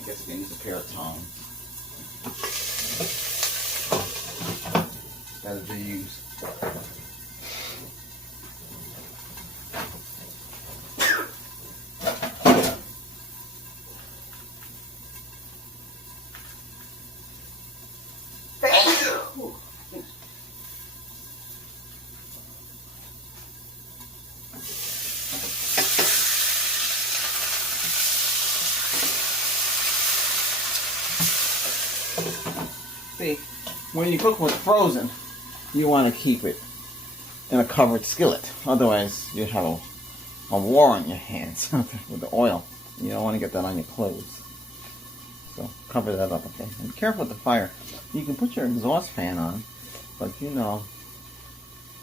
guess I can use a pair of tongs. Better to use. See, when you cook with frozen, you want to keep it in a covered skillet. Otherwise, you have a war on your hands with the oil. You don't want to get that on your clothes. So cover that up, okay? And be careful with the fire. You can put your exhaust fan on, but you know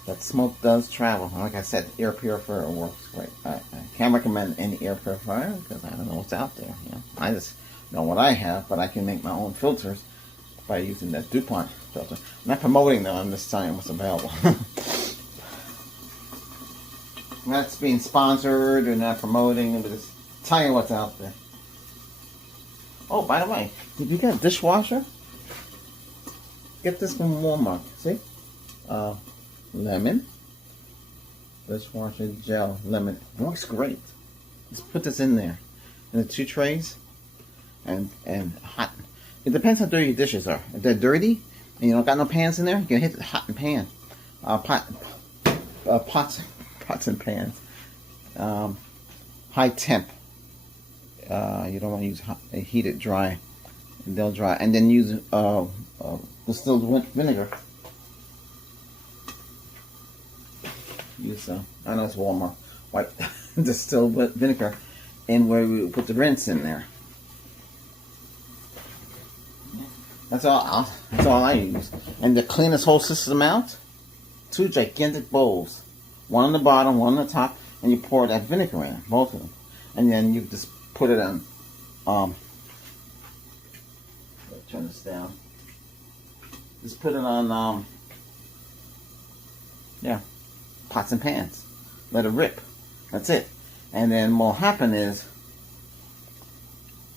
that smoke does travel. And like I said, air purifier works great. I can't recommend any air purifier because I don't know what's out there. You know, I just know what I have, but I can make my own filters by using that DuPont filter. I'm not promoting them. I'm just telling you what's available. I'm not being sponsored or not promoting, but just telling you what's out there. Oh, by the way, if you get a dishwasher, get this from Walmart. See? Lemon. Dishwasher gel. Lemon. It works great. Just put this in there. In the 2 trays. And hot. It depends how dirty your dishes are. If they're dirty and you don't got no pans in there, you can hit the hot and pan. Pots and pans. High temp. You don't want to use heat it dry. They'll dry. And then use distilled vinegar. Use I know it's Walmart. White distilled vinegar, and where we put the rinse in there. That's all I use. And to clean this whole system out, 2 gigantic bowls, one on the bottom, one on the top, and you pour that vinegar in, both of them, and then you just put it on. Turn this down. Just put it on. Pots and pans. Let it rip. That's it. And then what will happen is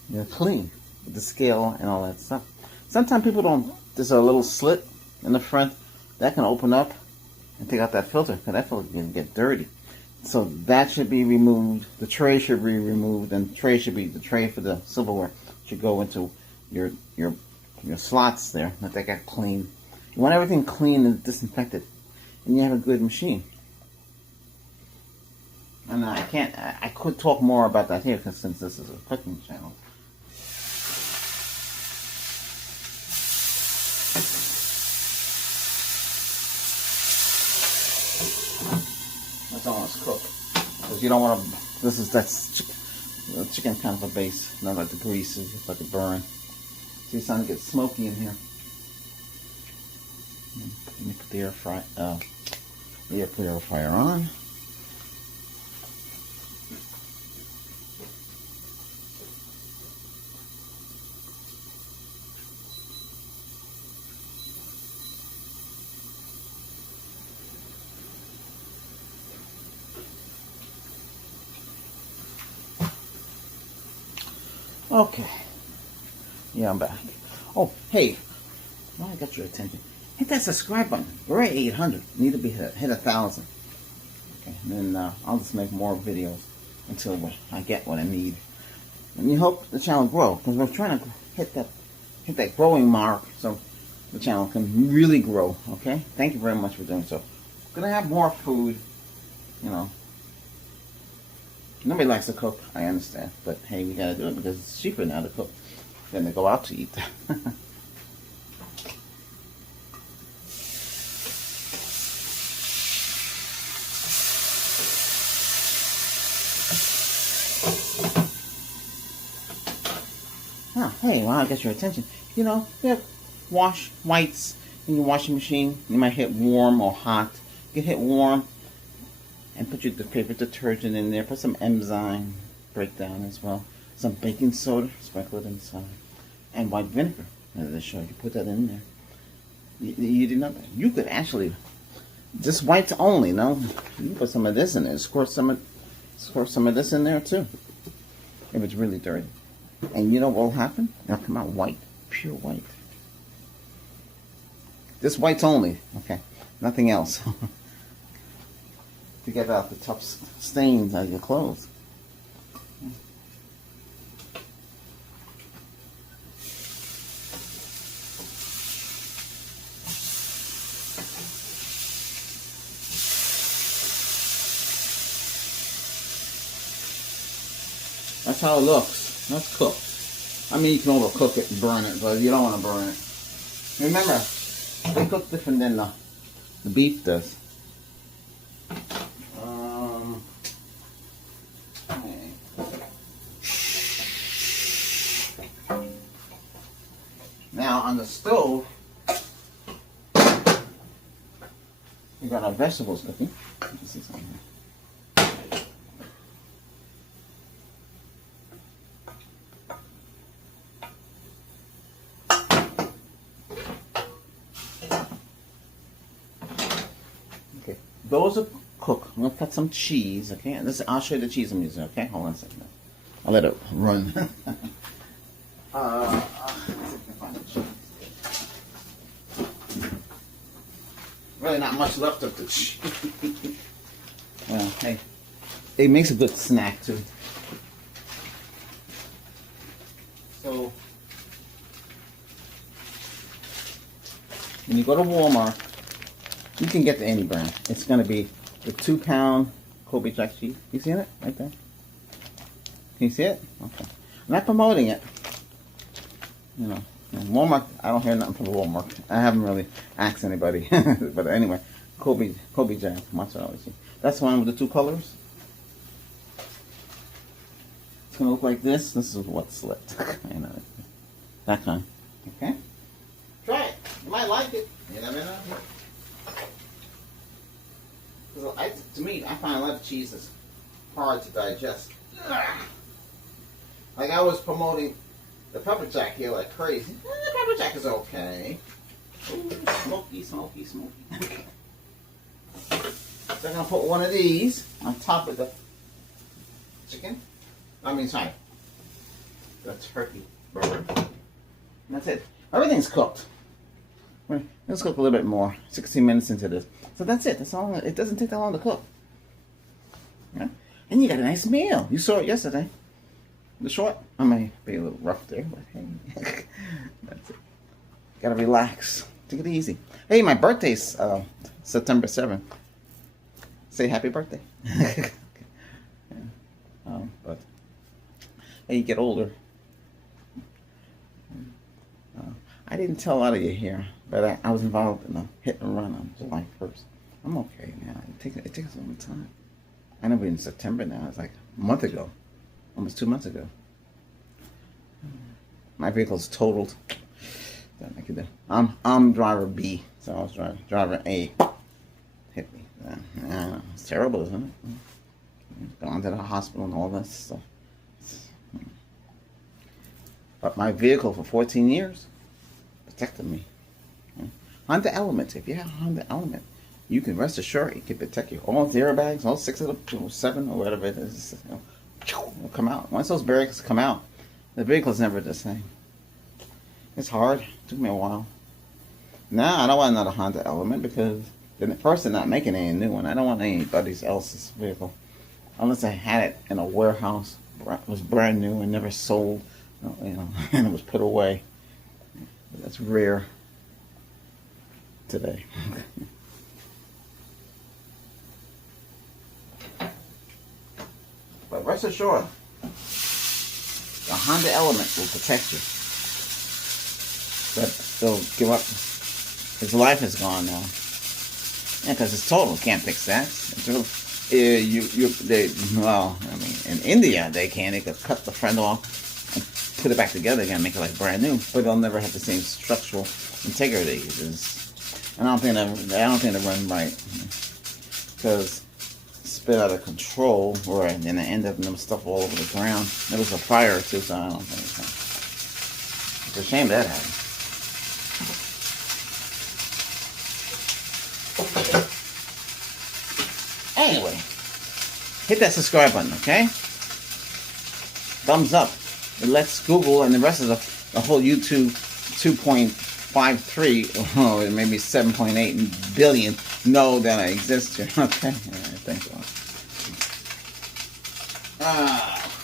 you're clean with the scale and all that stuff. Sometimes people don't. There's a little slit in the front that can open up and take out that filter, because that filter can get dirty. So that should be removed. The tray should be removed, and the tray for the silverware should go into your slots there. Let that get clean. You want everything clean and disinfected, and you have a good machine. And I could talk more about that here, because since this is a cooking channel. That's almost cooked. Because you don't want to, that's chicken kind of a base, not like the grease, it's just like a burn. See, it's starting to get smoky in here. Let me put the air fryer on. Okay. Yeah, I'm back. Oh, hey. Well, I got your attention. Hit that subscribe button. We're at 800. Need to be hit 1,000. Okay, and then I'll just make more videos until I get what I need. And you hope the channel grow, because we're trying to hit that growing mark so the channel can really grow. Okay? Thank you very much for doing so. Gonna have more food, you know. Nobody likes to cook, I understand, but hey, we gotta do it because it's cheaper now to cook than to go out to eat. Oh, hey, well, I got your attention. You know, you have wash whites in your washing machine. You might hit warm or hot. You can hit warm and put your favorite detergent in there. Put some enzyme breakdown as well. Some baking soda, sprinkle it inside. And white vinegar, as I showed you. Put that in there. You didn't know that. You could actually, just whites only, no? You can put some of this in there. Squirt some of this in there too. If it's really dirty. And you know what will happen? It'll come out white. Pure white. Just whites only. Okay. Nothing else. To get out the tough stains out of your clothes. That's how it looks. That's cooked. I mean, you can overcook it and burn it, but you don't want to burn it. Remember, they cook different than the beef does. the stove, we got our vegetables cooking. You can see something here. Okay, those are cooked. I'm gonna cut some cheese. Okay, and this I'll show you the cheese I'm using. Okay, hold on a second. I'll let it run. Let's see if I can find the cheese. Really not much left of the cheese. Well, hey, it makes a good snack too. So, when you go to Walmart, you can get the any brand. It's going to be the 2-pound Kobe Jack cheese. You see it? Right there. Can you see it? Okay. I'm not promoting it. You know, Walmart, I don't hear nothing from Walmart. I haven't really asked anybody. But anyway, Kobe Jack mozzarella cheese. That's one with the 2 colors. It's going to look like this. This is what's left. You know, that kind. Okay? Try it. You might like it. You never know. To me, I find a lot of cheese is hard to digest. Like I was promoting the pepper jack here like crazy. The pepper jack is okay. Ooh, smoky, smoky, smoky. So I'm gonna put one of these on top of the chicken. Sorry, the turkey burger. And that's it. Everything's cooked. Let's cook a little bit more. 16 minutes into this. So that's it. That's all. It doesn't take that long to cook. Yeah? And you got a nice meal. You saw it yesterday. The short. I may be a little rough there, but hey. That's it. Gotta relax. Take it easy. Hey, my birthday's September 7th. Say happy birthday. Yeah. But hey, you get older. I didn't tell a lot of you here, but I was involved in a hit and run on July 1st. I'm okay, man. It takes a long time. I know we're in September now. It's like a month ago. Almost 2 months ago. My vehicle's totaled. Don't make it. I'm driver B, so I was driver A. Hit me. It's terrible, isn't it? Gone to the hospital and all that stuff. But my vehicle for 14 years protected me. Honda Element. If you have a Honda Element, you can rest assured it can protect you. All the airbags, all 6 of them, 7 or whatever it is, will come out. Once those barricades come out, the vehicle's never the same. It's hard. It took me a while. Now I don't want another Honda Element because first they're not making any new one. I don't want anybody else's vehicle unless I had it in a warehouse. It was brand new and never sold, and it was put away. That's rare today. But rest assured, the Honda Element will protect you. But they'll give up. His life is gone now. Yeah, because it's total. Can't fix that. In India they can. They could cut the front off and put it back together again, make it like brand new. But they'll never have the same structural integrity. I don't think they run right because spit out of control, or and then they end up them stuff all over the ground. There was a fire too, so I don't think so. It's a shame that happened. Anyway, hit that subscribe button, okay? Thumbs up. It lets Google and the rest of the whole YouTube 2.53 or maybe 7.8 billion know that I exist here. Okay, thanks a lot.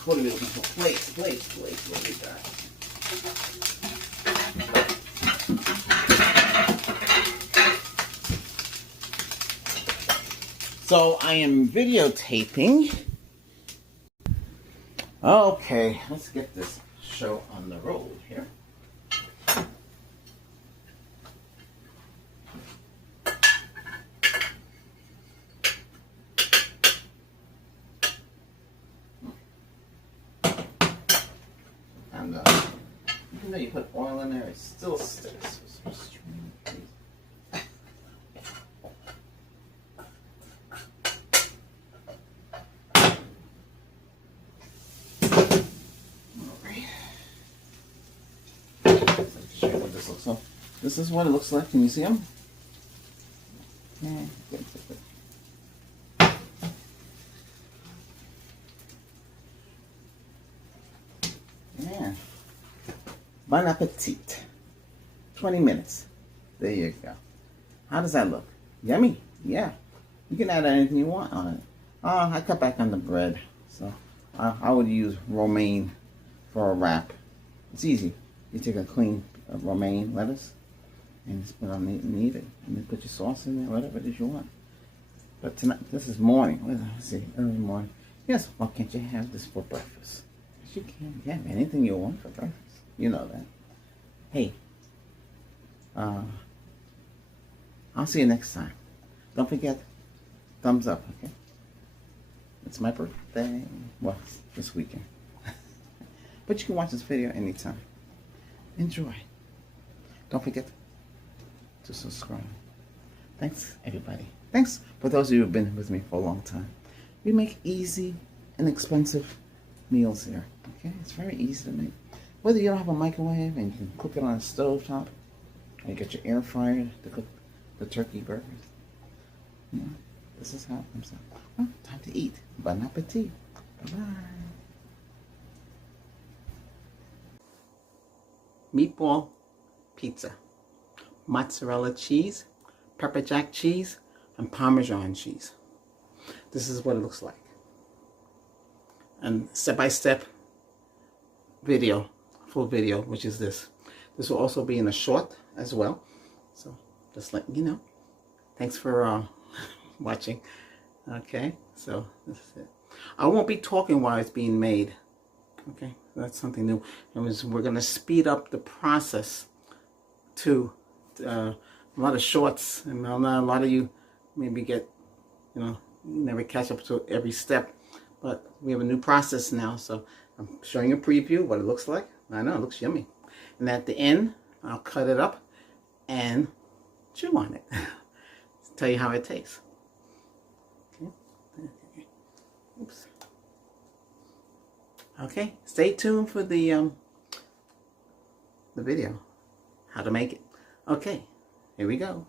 What are we looking for? Plates. What do we got? So I am videotaping. Okay, let's get this show on the road here. And Even though you put oil in there, it still sticks. Show you what this looks like. This is what it looks like. Can you see them? Yeah. Yeah. Bon appetit. 20 minutes. There you go. How does that look? Yummy. Yeah. You can add anything you want on it. I cut back on the bread. So I would use romaine for a wrap. It's easy. You take a clean romaine lettuce and just put it on it and eat it. And then put your sauce in there, whatever it is you want. But tonight, this is morning. Let's see, early morning. Yes, why can't you have this for breakfast? Yes, you can. You have anything you want for breakfast. You know that. Hey, I'll see you next time. Don't forget, thumbs up, okay? It's my birthday. Well, this weekend. But you can watch this video anytime. Enjoy. Don't forget to subscribe. Thanks, everybody. Thanks for those of you who have been with me for a long time. We make easy, inexpensive meals here. Okay? It's very easy to make. Whether you don't have a microwave and you can cook it on a stove top, or you get your air fryer to cook the turkey burgers. You know, this is how it comes out. Well, time to eat. Bon appetit. Bye-bye. Meatball pizza. Mozzarella cheese, pepper jack cheese, and Parmesan cheese. This is what it looks like. And step-by-step video, full video, which is this. This will also be in a short as well. So just let you know. Thanks for watching. Okay, so this is it. I won't be talking while it's being made. Okay, that's something new. We're going to speed up the process to a lot of shorts, and a lot of you maybe get, you never catch up to every step, but we have a new process now, so I'm showing a preview what it looks like. I know it looks yummy, and at the end I'll cut it up and chew on it. Tell you how it tastes. Okay. Oops. Okay, stay tuned for the video, how to make it. Okay, here we go.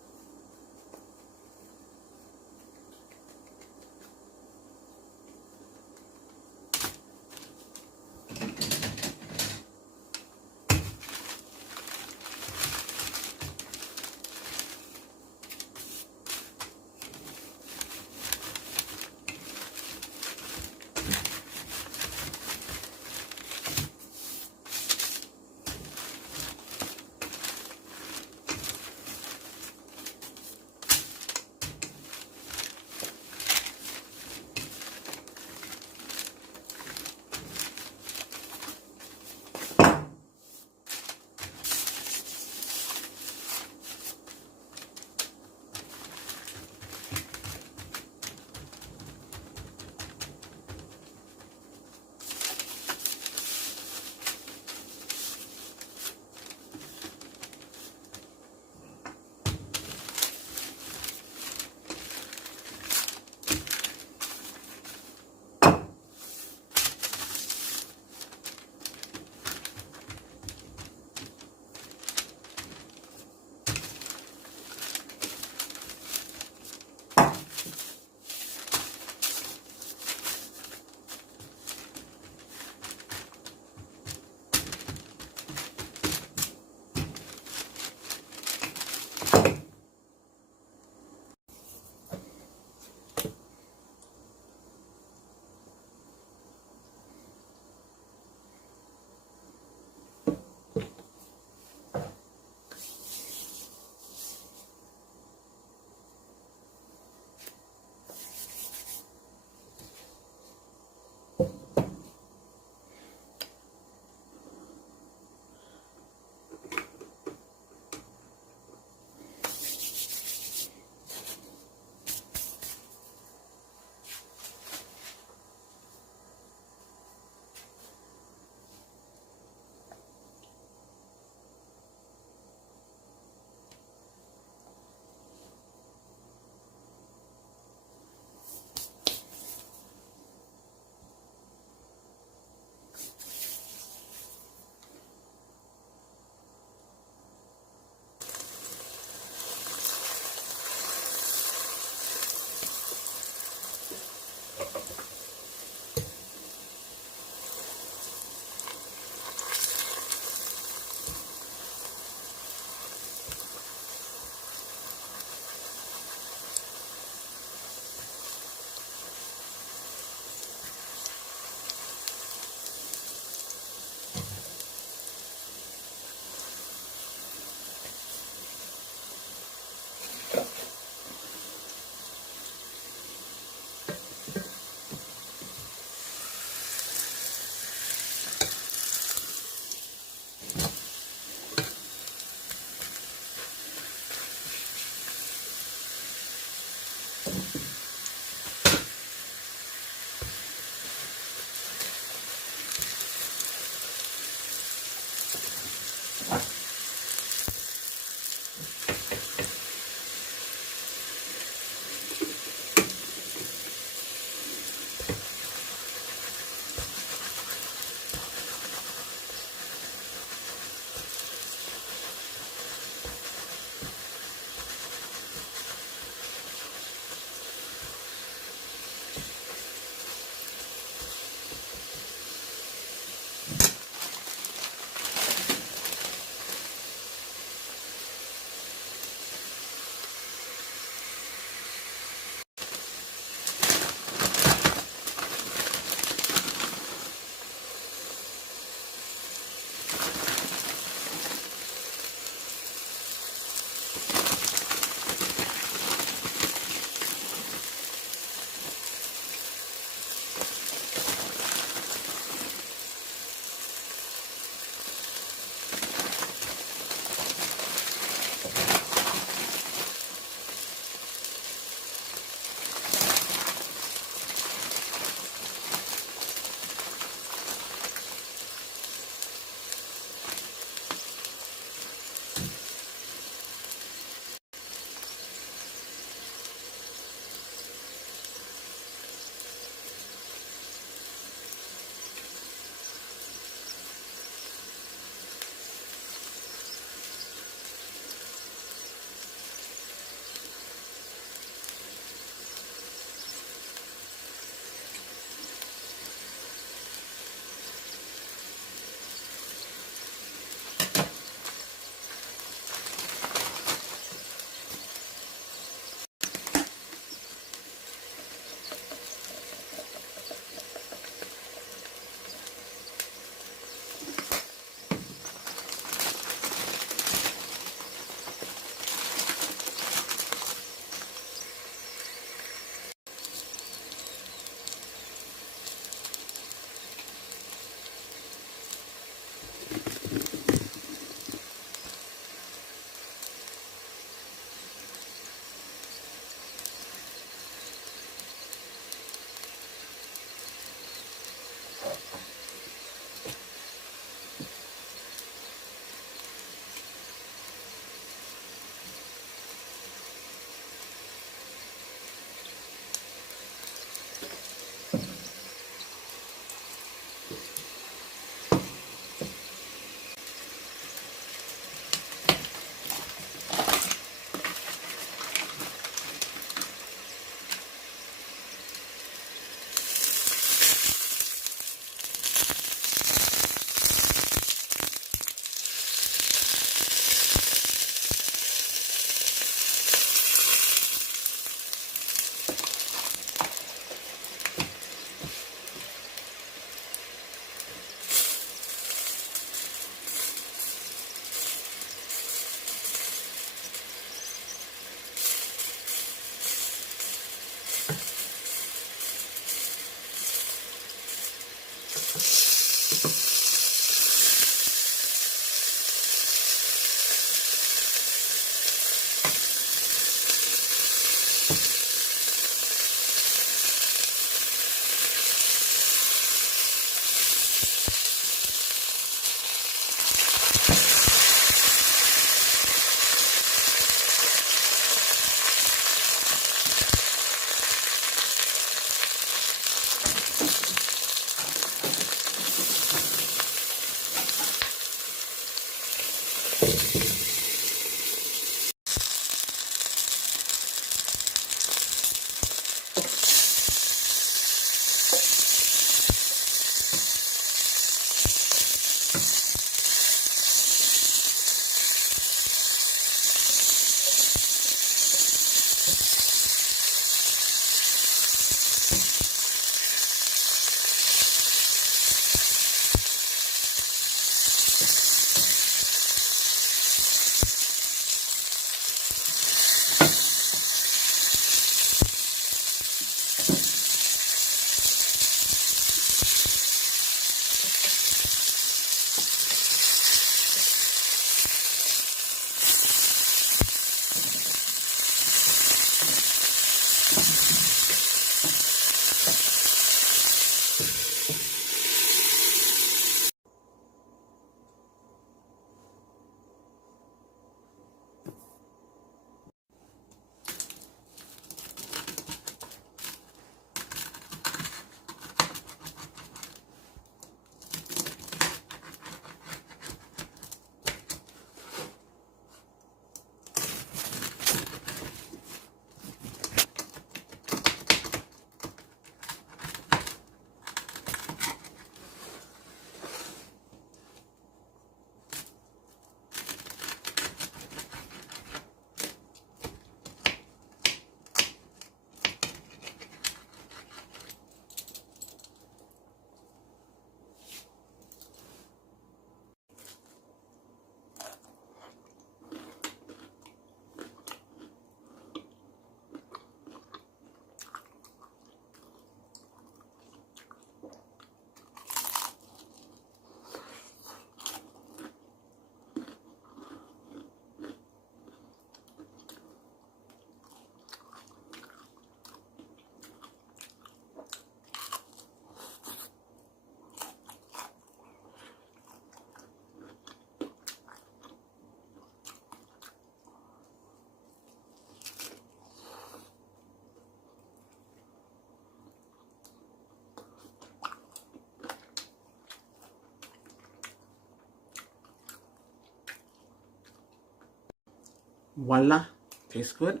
Voila. Tastes good.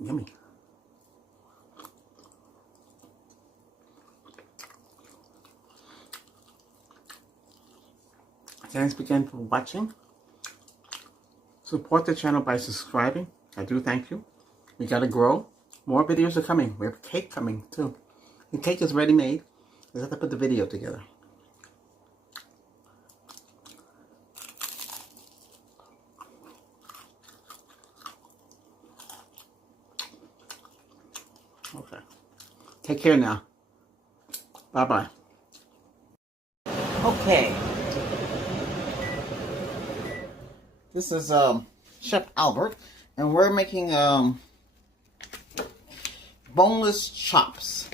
Yummy. Thanks again for watching. Support the channel by subscribing. I do thank you. We gotta grow. More videos are coming. We have cake coming too. The cake is ready made. We have to put the video together. Okay. Take care now. Bye-bye. Okay. This is Chef Albert, and we're making boneless chops.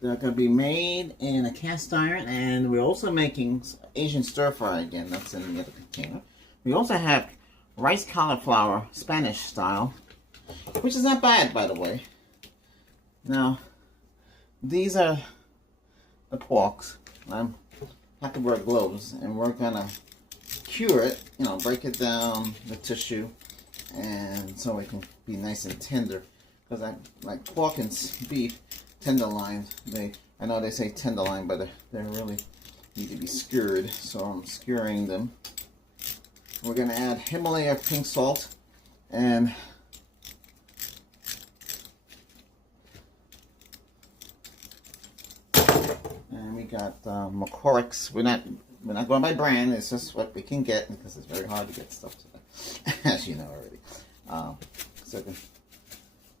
They're gonna be made in a cast iron, and we're also making Asian stir fry again. That's in the other container. We also have rice cauliflower Spanish style, which is not bad, by the way. Now, these are the porks. I have to wear gloves, and we're gonna cure it. You know, break it down, the tissue, and so it can be nice and tender. Because I like pork and beef tenderloin. I know they say tenderloin, but they really need to be skewered. So I'm skewering them. We're gonna add Himalaya pink salt and we got McCormick's. We're not going by brand. It's just what we can get because it's very hard to get stuff today, as you know already. So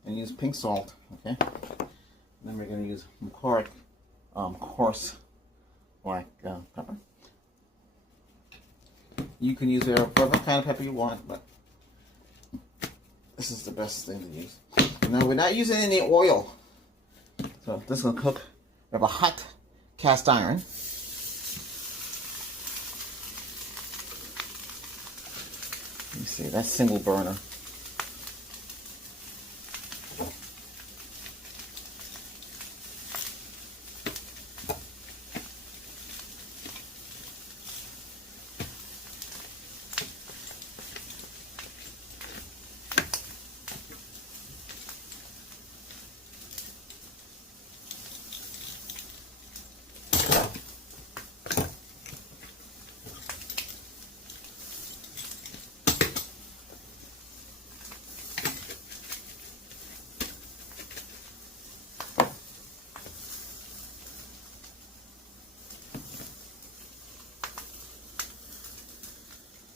and use pink salt, okay. And then we're going to use McCormick coarse black pepper. You can use whatever kind of pepper you want, but this is the best thing to use. Now we're not using any oil, so this is going to cook. We have a hot cast iron. Let me see, that's single burner.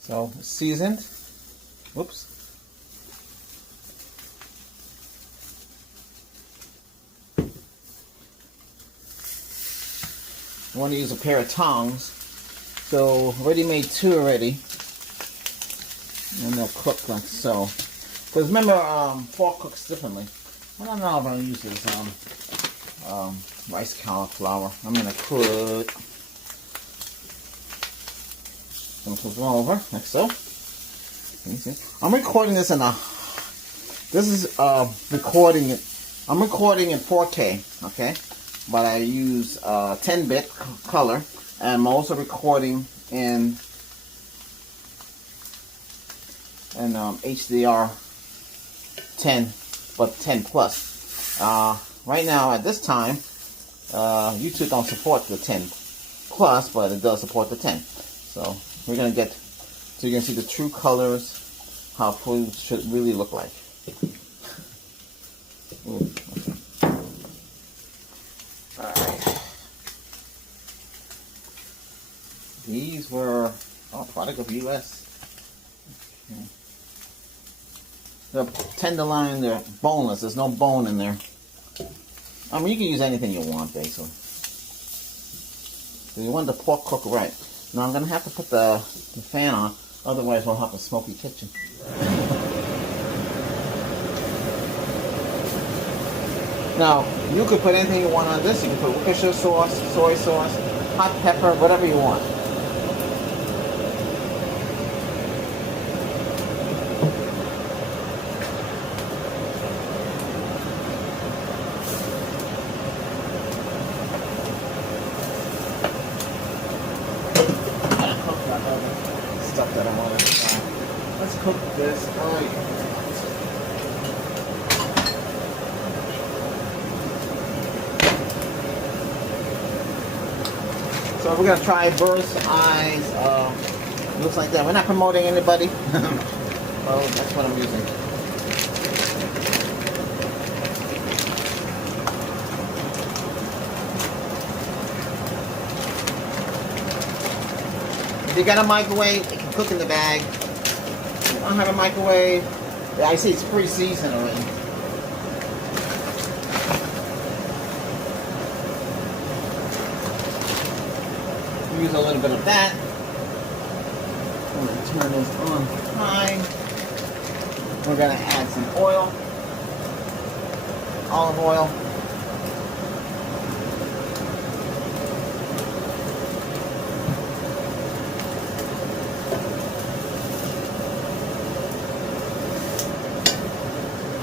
So seasoned. Whoops. I want to use a pair of tongs. So already made two already. And they'll cook like so. Because remember, pork cooks differently. I don't know if I'll use this rice cauliflower. I'm going to put it all over, like so. I'm recording this in recording it. I'm recording in 4K, okay? But I use 10-bit color, and I'm also recording in HDR 10, but 10 plus. Right now, at this time, YouTube don't support the 10 plus, but it does support the 10. So we're gonna get, so you're gonna see the true colors, how food should really look like. Ooh, okay. All right. These were product of US. Okay. They're tenderloin. They're boneless. There's no bone in there. I mean, you can use anything you want, basically. So you want the pork cook right. Now I'm going to have to put the fan on, otherwise we'll have a smoky kitchen. Now, you could put anything you want on this. You can put Worcestershire sauce, soy sauce, hot pepper, whatever you want. Stuff that I want to try. this oil. So we're gonna try bird's eyes. Looks like that. We're not promoting anybody. Well, that's what I'm using. If you got a microwave, it can cook in the bag. If you don't have a microwave, I see it's pre-seasoned already. Use a little bit of that. I'm going to turn this on high. We're going to add some oil, olive oil.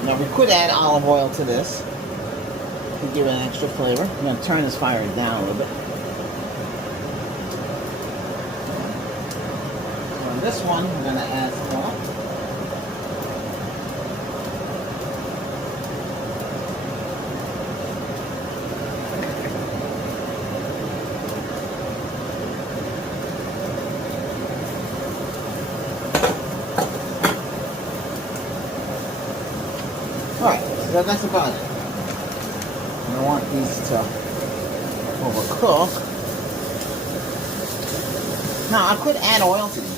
Now we could add olive oil to this to give it an extra flavor. I'm going to turn this fire down a little bit. This one, we're going to add some oil. Alright, so that's about it. I don't want these to overcook. Now, I could add oil to these.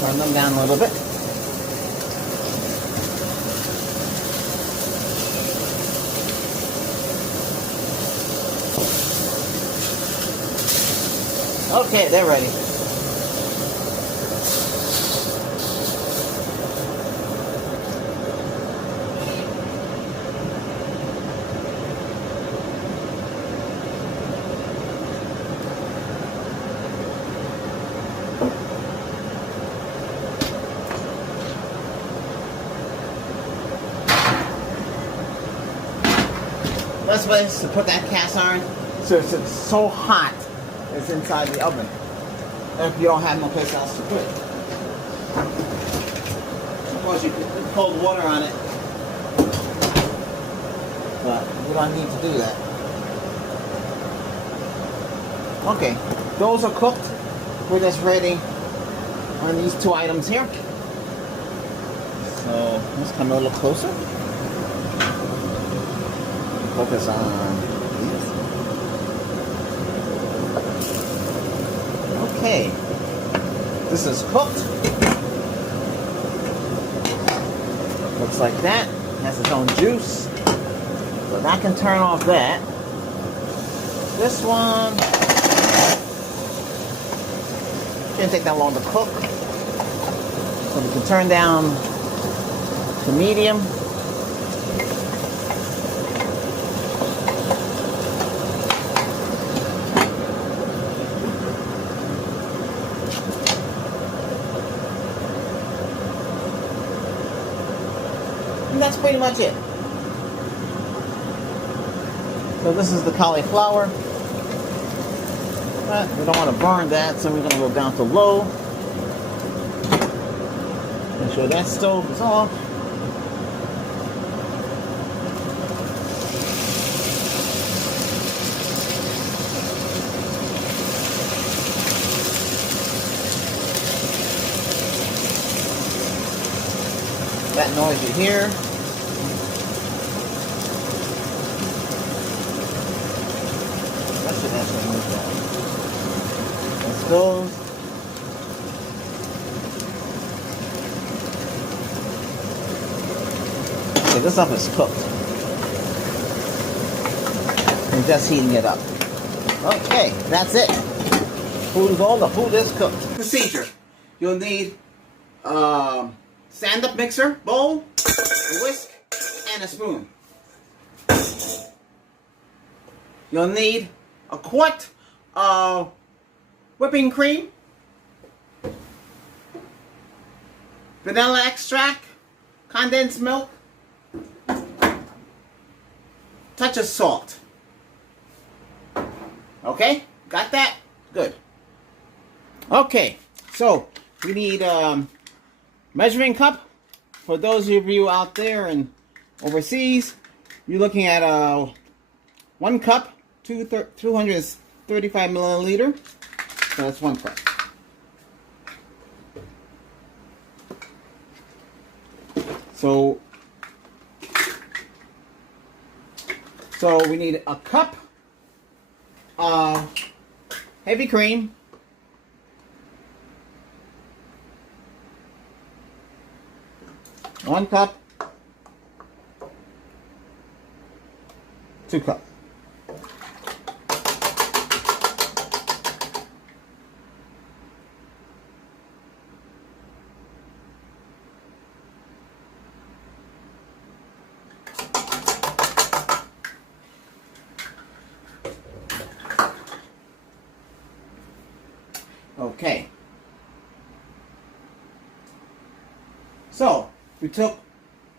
Turn them down a little bit. Okay, they're ready. Best way is to put that cast iron so it's so hot it's inside the oven. If you don't have no place else to put it. Of course you can put cold water on it, but you don't need to do that. Okay, those are cooked. We're just ready on these two items here. So let's come a little closer. Focus on these. Okay, this is cooked. Looks like that. Has its own juice. So that can turn off that. This one shouldn't take that long to cook. So we can turn down to medium. And that's pretty much it. So this is the cauliflower. But we don't want to burn that, so we're going to go down to low. Make sure that stove is off. That noise you hear. That should actually move that. This goes. Okay, this stuff is cooked. I'm just heating it up. Okay, that's it. Food is all the food is cooked. Procedure. You'll need stand-up mixer, bowl, a whisk, and a spoon. You'll need a quart of whipping cream, vanilla extract, condensed milk, touch of salt. Okay, got that? Good. Okay, so we need measuring cup. For those of you out there and overseas, you're looking at 1 cup, 235 milliliter. So that's 1 cup. So we need a cup of heavy cream, one cup, 2 cups. Okay. So, we took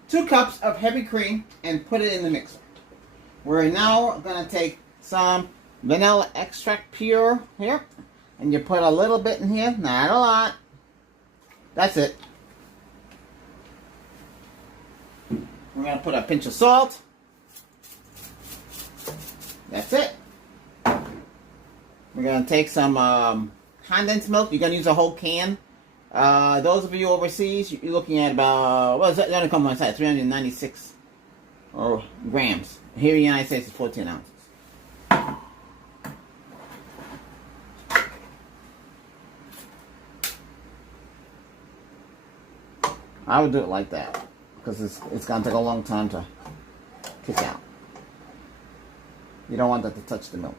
2 cups of heavy cream and put it in the mixer. We're now going to take some vanilla extract pure here. And you put a little bit in here, not a lot. That's it. We're going to put a pinch of salt. That's it. We're going to take some condensed milk. You're going to use a whole can. Those of you overseas, you're looking at about, what is that? It's going to come on site, 396 grams. Here in the United States, it's 14 ounces. I would do it like that because it's going to take a long time to kick out. You don't want that to touch the milk.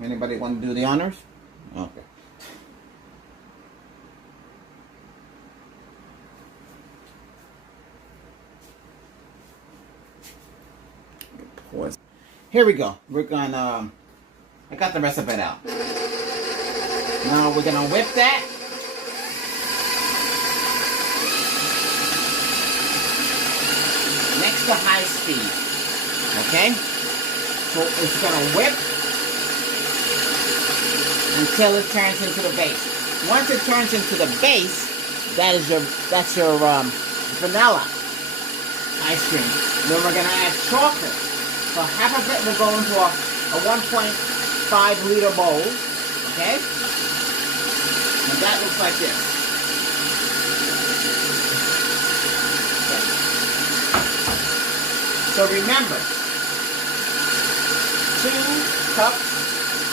Anybody want to do the honors? Okay. Here we go. We're gonna, I got the rest of it out. Now we're gonna whip that. Next to high speed. Okay? So it's gonna whip until it turns into the base. Once it turns into the base, that's your vanilla ice cream. Then we're gonna add chocolate. So half of it will go into a 1.5 liter bowl, okay? And that looks like this. Okay. So remember, 2 cups,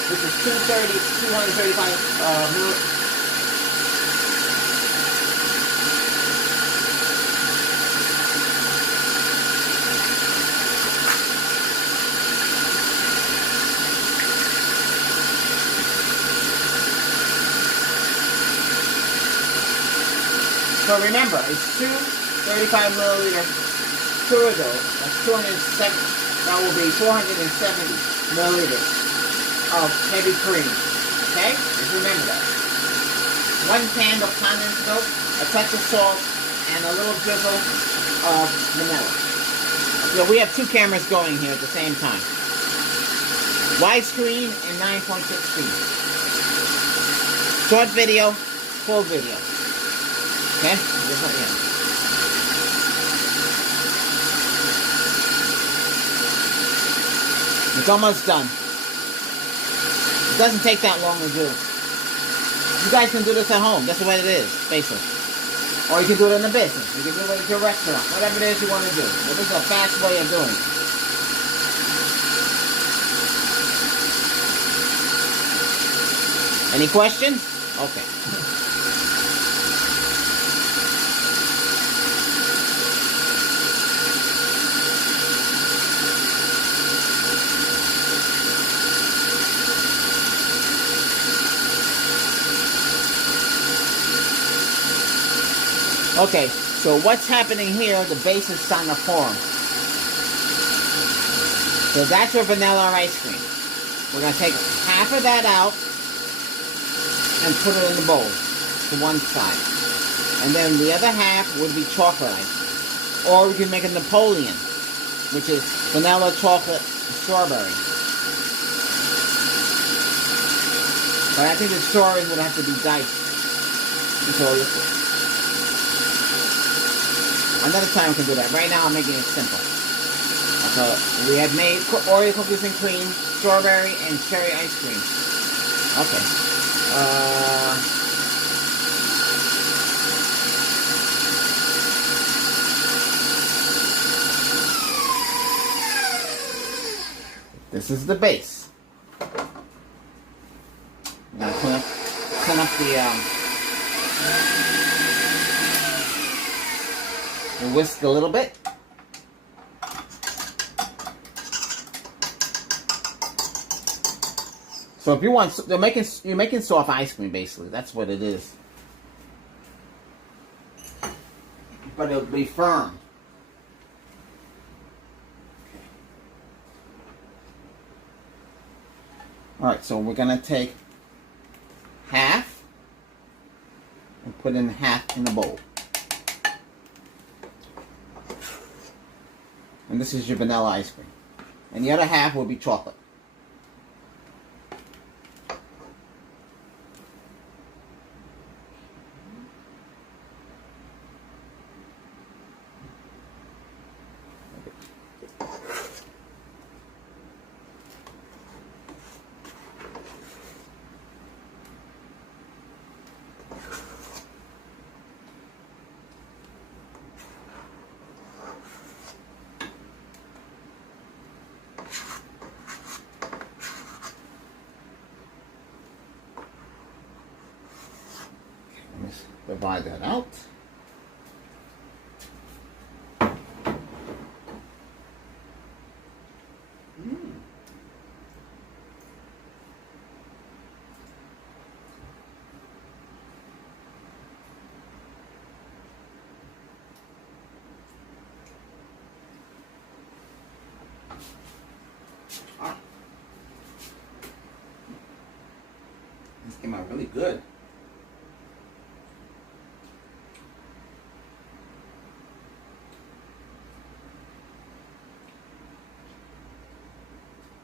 which is 235 milliliters. So remember, it's 2 35 milliliter churros. That's 270. That will be 470 milliliters of heavy cream. Okay? Just remember that. 1 can of condensed milk, a touch of salt, and a little drizzle of vanilla. So we have 2 cameras going here at the same time. Widescreen and 9.6 speed. Short video, full video. Okay? Just let me know. It's almost done. It doesn't take that long to do. You guys can do this at home. That's the way it is, basically. Or you can do it in the business. You can do it at your restaurant. Whatever it is you want to do. But this is a fast way of doing it. Any questions? Okay. Okay, so what's happening here, the base is starting to form. So that's your vanilla ice cream. We're going to take half of that out and put it in the bowl to one side. And then the other half would be chocolate ice. Or we can make a Napoleon, which is vanilla, chocolate, and strawberry. But I think the strawberries would have to be diced. Another time we can do that. Right now I'm making it simple. So we had made Oreo cookies and cream, strawberry, and cherry ice cream. Okay. This is the base. I'm gonna clean up the whisk a little bit. So if you want, you're making soft ice cream basically. That's what it is. But it'll be firm. All right, so we're gonna take half and put in half in the bowl. And this is your vanilla ice cream. And the other half will be chocolate. Let's divide that out. This came out really good.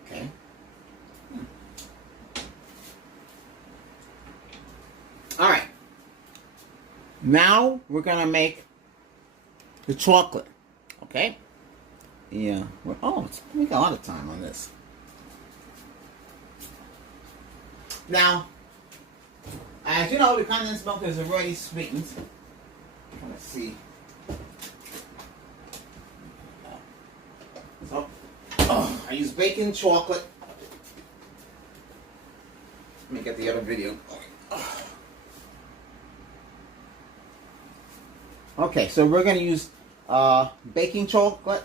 Okay. All right. Now we're gonna make the chocolate. Okay. Yeah. We got a lot of time on this. Now, as you know, the condensed milk is already sweetened. Let's see. So, I use baking chocolate. Let me get the other video going. Okay, so we're going to use baking chocolate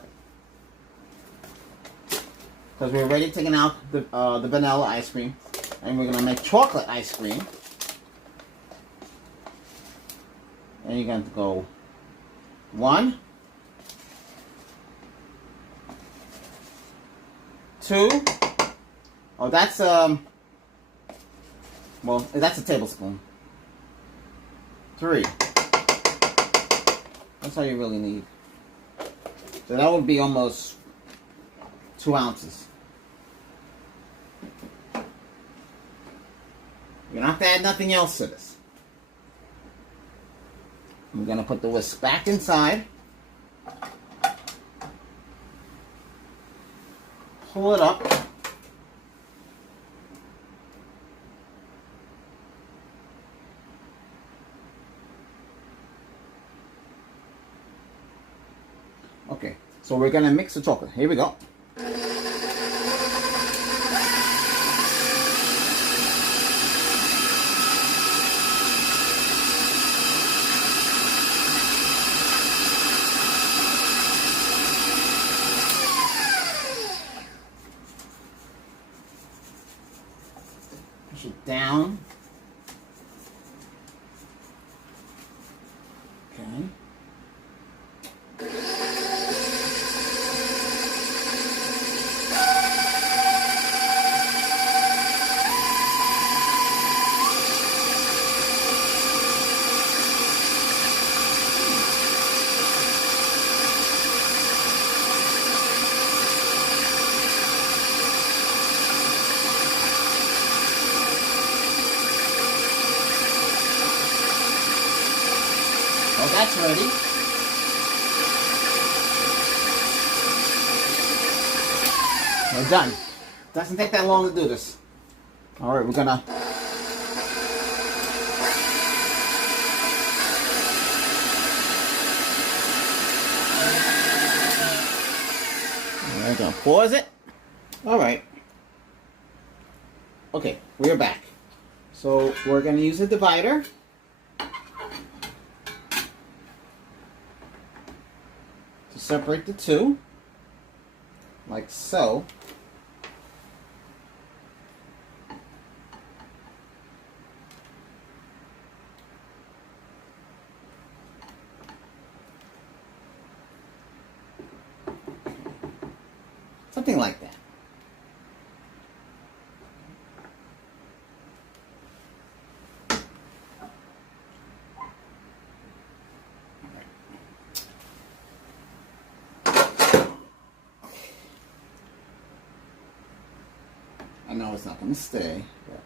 because we're already taking out the vanilla ice cream, and we're going to make chocolate ice cream. And you're going to go 1, 2. Oh, that's well, that's a tablespoon. 3. That's all you really need. So that would be almost 2 ounces. You don't have to add nothing else to this. I'm going to put the whisk back inside. Pull it up. Okay, so we're going to mix the chocolate. Here we go. Push it down. Okay. That's ready. We're done. Doesn't take that long to do this. All right, we're gonna. We're gonna pause it. All right. Okay, we're back. So we're gonna use a divider. To separate the two. Like so. Something like that. I know it's not going to stay, but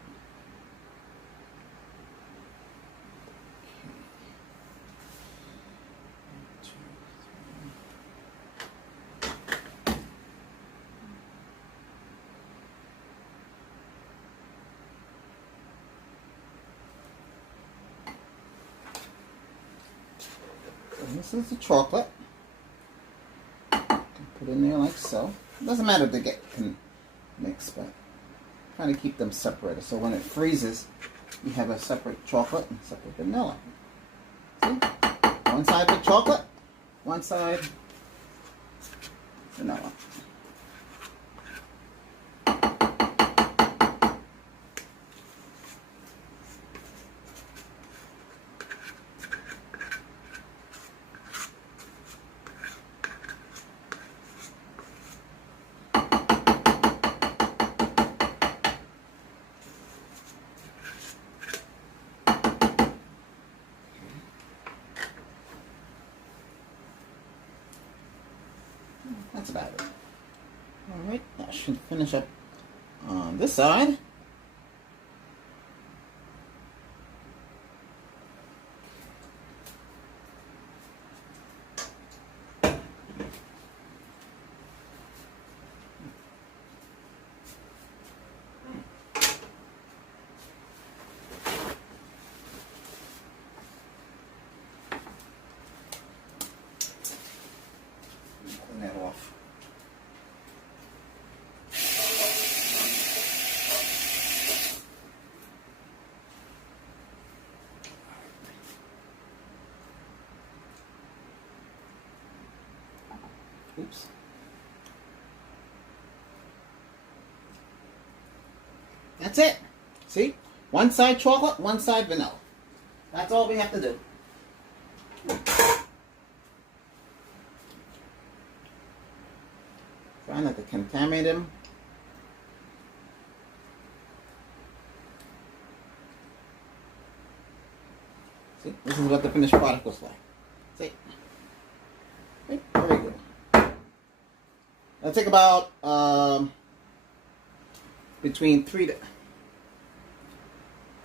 this is the chocolate. Put in there like so. It doesn't matter if they get mixed, but kind of keep them separated. So when it freezes, you have a separate chocolate and separate vanilla. See? One side with chocolate, one side vanilla. That's about it. Alright, that should finish up on this side. Clean that off. Oops. That's it. See? One side chocolate, one side vanilla. That's all we have to do. Try not to contaminate them. See? This is what the finished product looks like. See? Okay, very good. It'll take about between 3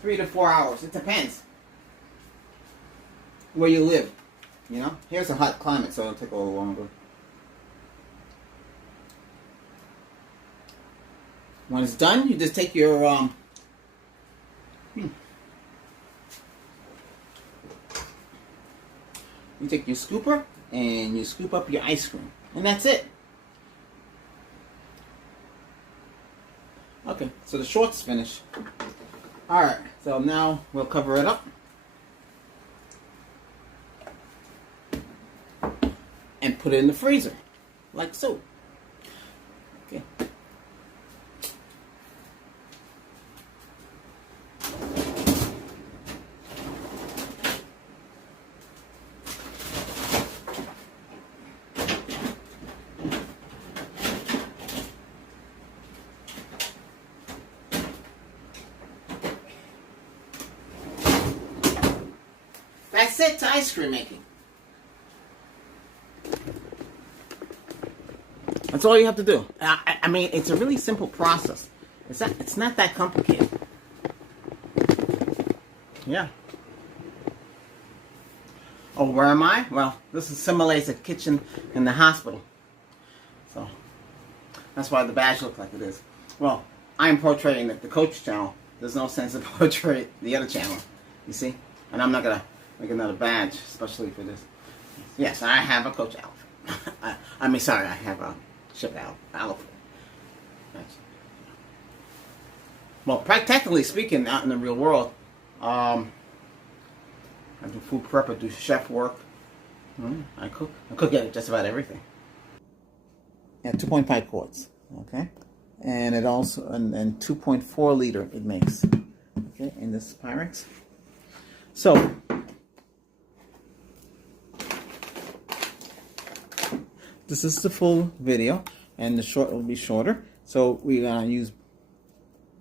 to 4 hours. It depends where you live. You know, here's a hot climate, so it'll take a little longer. When it's done, you just take your you take your scooper and you scoop up your ice cream, and that's it. Okay, so the short's finished. Alright, so now we'll cover it up. And put it in the freezer. Like so. Okay. That's it to ice cream making. That's all you have to do. I mean, it's a really simple process. It's not that complicated. Yeah. Oh, where am I? Well, this simulates a kitchen in the hospital. So, that's why the badge looks like it is. Well, I'm portraying the Coach channel. There's no sense to portray the other channel. You see? And I'm not going to make another badge, especially for this. Yes, I have a Coach outfit. I have a ship outfit. Well, technically speaking, out in the real world, I do food prep, I do chef work. I cook. I cook at just about everything. Yeah, 2.5 quarts. Okay, and it also and 2.4 liter it makes. Okay, in this Pyrex. So this is the full video, and the short will be shorter. So we're gonna use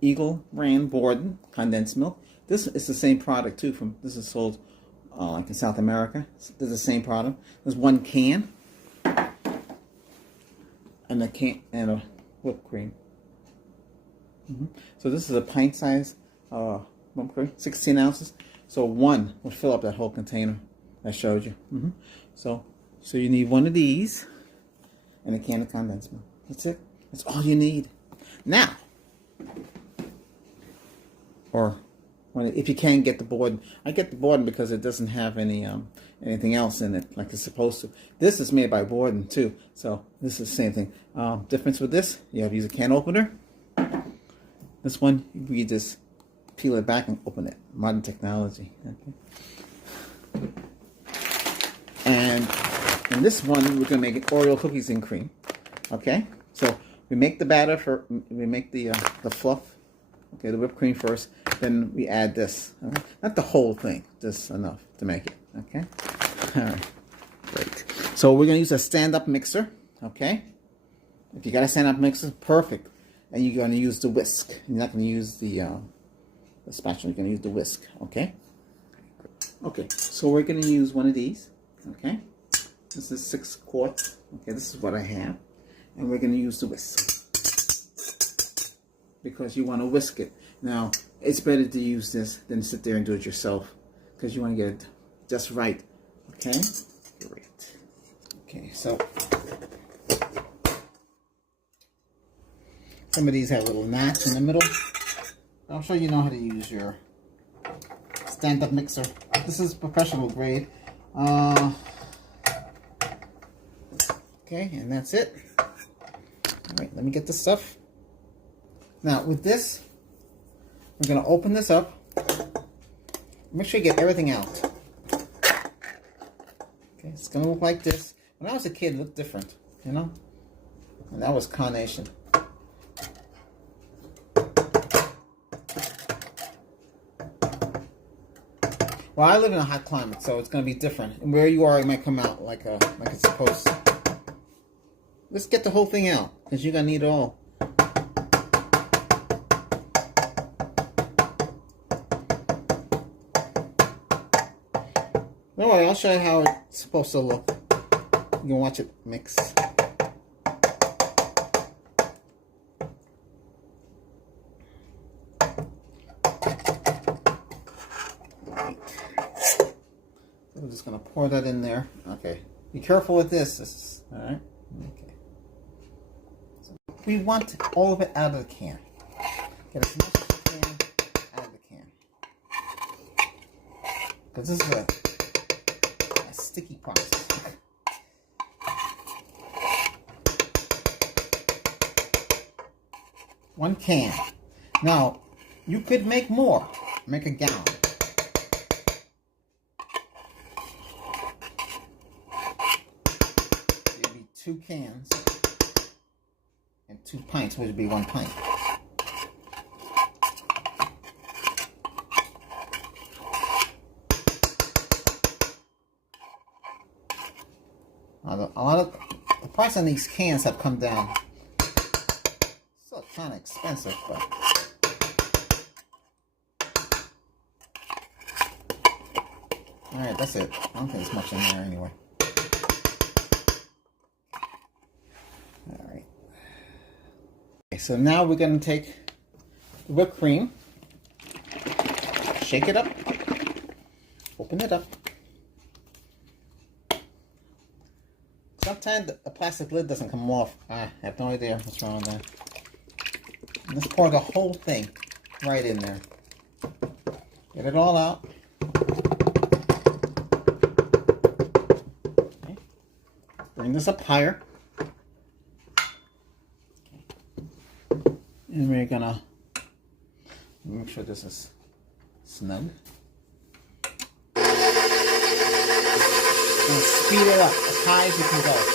Eagle brand Borden condensed milk. This is the same product too. This is sold like in South America. This is the same product. There's one can and a whipped cream. So this is a pint size whipped cream, 16 ounces. So one would fill up that whole container I showed you. So you need one of these and a can of condensed milk. That's it. That's all you need. Now, or if you can get the Borden, I get the Borden because it doesn't have any anything else in it like it's supposed to. This is made by Borden too, so this is the same thing. Difference with this, you have to use a can opener. This one, you just peel it back and open it. Modern technology. Okay. And in this one, we're gonna make it Oreo cookies and cream. Okay, so we make the batter we make the fluff. Okay, the whipped cream first, then we add this. Okay? Not the whole thing, just enough to make it. Okay? Alright, great. So we're going to use a stand-up mixer. Okay? If you got a stand-up mixer, perfect. And you're going to use the whisk. You're not going to use the spatula, you're going to use the whisk. Okay? Okay, so we're going to use one of these. Okay? This is 6 quarts. Okay, this is what I have. And we're going to use the whisk, because you want to whisk it. Now, it's better to use this than sit there and do it yourself, because you want to get it just right. Okay? Great. Okay, so some of these have a little notch in the middle. I'm sure you know how to use your stand-up mixer. This is professional grade. Okay, and that's it. Alright, let me get the stuff. Now, with this, we're going to open this up. Make sure you get everything out. Okay, it's going to look like this. When I was a kid, it looked different, you know? And that was carnation. Well, I live in a hot climate, so it's going to be different. And where you are, it might come out like it's supposed to. Let's get the whole thing out, because you're going to need it all. Don't worry, I'll show you how it's supposed to look. You can watch it mix. Right. I'm just going to pour that in there. Okay. Be careful with this. Alright? Okay. So we want all of it out of the can. Get as much as you can out of the can. Because this is a sticky process. One can. Now, you could make more. Make a gallon. It'd be 2 cans and 2 pints, which would be 1 pint. The price on these cans have come down. Still kind of expensive, but alright, that's it. I don't think there's much in there anyway. Alright. Okay, so now we're going to take the whipped cream, shake it up, open it up, sometimes the plastic lid doesn't come off. I have no idea what's wrong with that. Let's pour the whole thing right in there. Get it all out. Okay. Bring this up higher. And we're gonna make sure this is snug. And speed it up as high as you can go.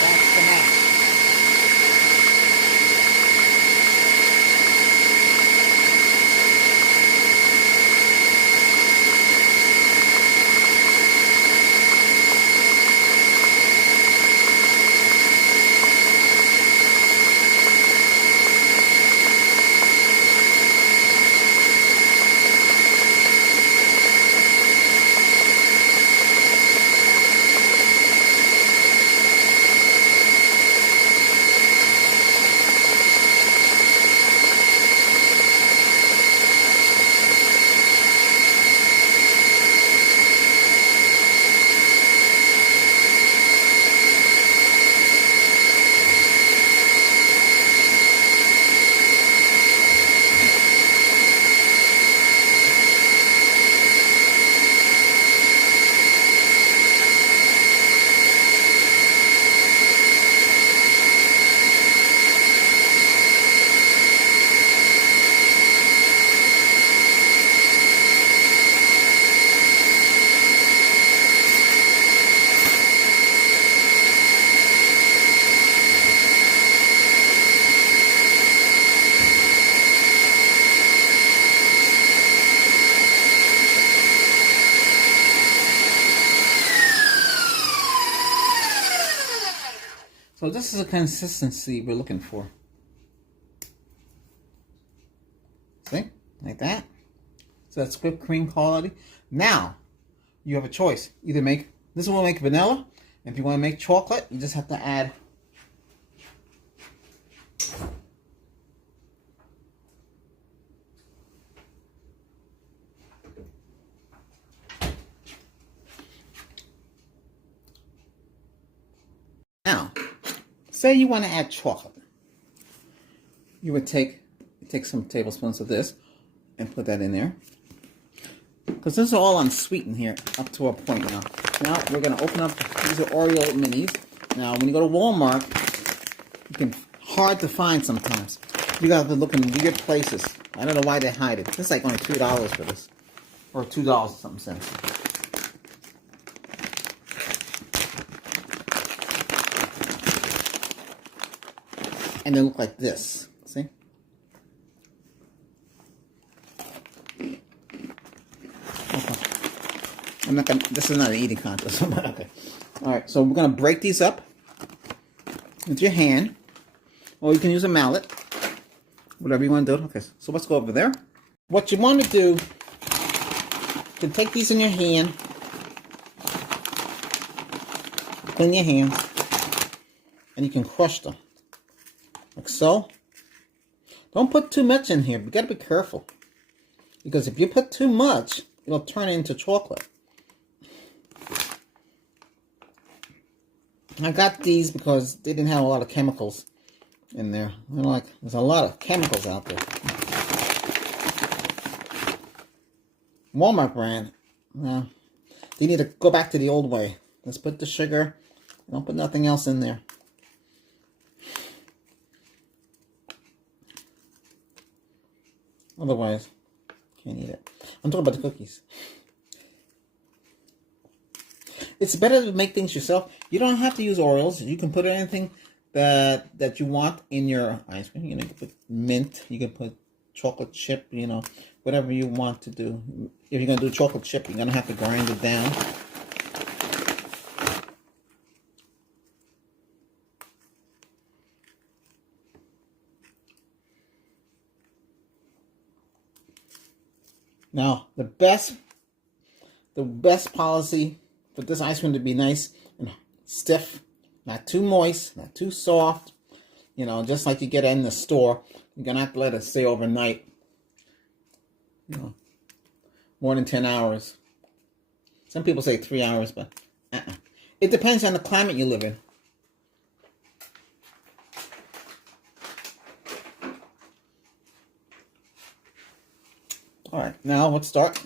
That's the max. So this is the consistency we're looking for. See? Like that. So that's whipped cream quality. Now, you have a choice. Either make, this will make vanilla. If you want to make chocolate, you just have to add now. Say you want to add chocolate. You would take some tablespoons of this and put that in there. Because this is all unsweetened here up to a point now. Now we're going to open up, these are Oreo minis. Now when you go to Walmart, you can, hard to find sometimes. You got to look in weird places. I don't know why they hide it. This is like only $2 for this. Or $2 something cents. And they look like this. See? Okay. I'm not gonna, this is not an eating contest. Okay. Alright, so we're gonna break these up with your hand. Or you can use a mallet. Whatever you want to do. Okay, so let's go over there. What you want to do, you can take these in your hand. Clean your hands. And you can crush them. Like so. Don't put too much in here. You gotta be careful. Because if you put too much, it'll turn into chocolate. I got these because they didn't have a lot of chemicals in there. There's a lot of chemicals out there. Walmart brand. Now, you need to go back to the old way. Let's put the sugar. Don't put nothing else in there. Otherwise, can't eat it. I'm talking about the cookies. It's better to make things yourself. You don't have to use Oreos. You can put anything that you want in your ice cream. You know, you can put mint. You can put chocolate chip. You know, whatever you want to do. If you're gonna do chocolate chip, you're gonna have to grind it down. Now, the best policy for this ice cream to be nice and stiff, not too moist, not too soft, you know, just like you get it in the store. You're gonna have to let it stay overnight, you know, more than 10 hours. Some people say 3 hours, but it depends on the climate you live in. All right, now let's start.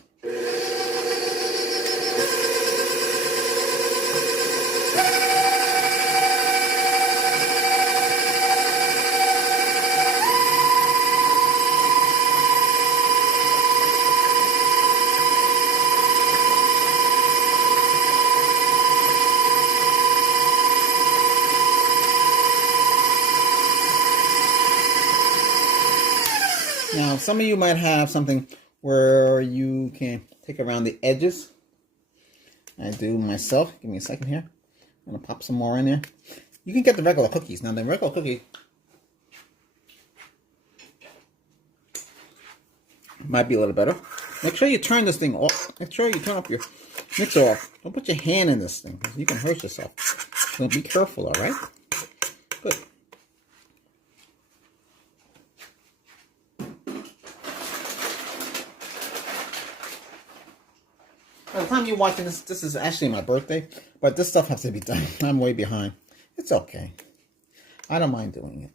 Now, some of you might have something where you can take around the edges. I do myself. Give me a second here. I'm going to pop some more in there. You can get the regular cookies. Now, the regular cookie might be a little better. Make sure you turn this thing off. Make sure you turn up your mixer off. Don't put your hand in this thing. You can hurt yourself. So be careful, all right? Good. By the time you're watching this, this is actually my birthday, but this stuff has to be done. I'm way behind. It's okay. I don't mind doing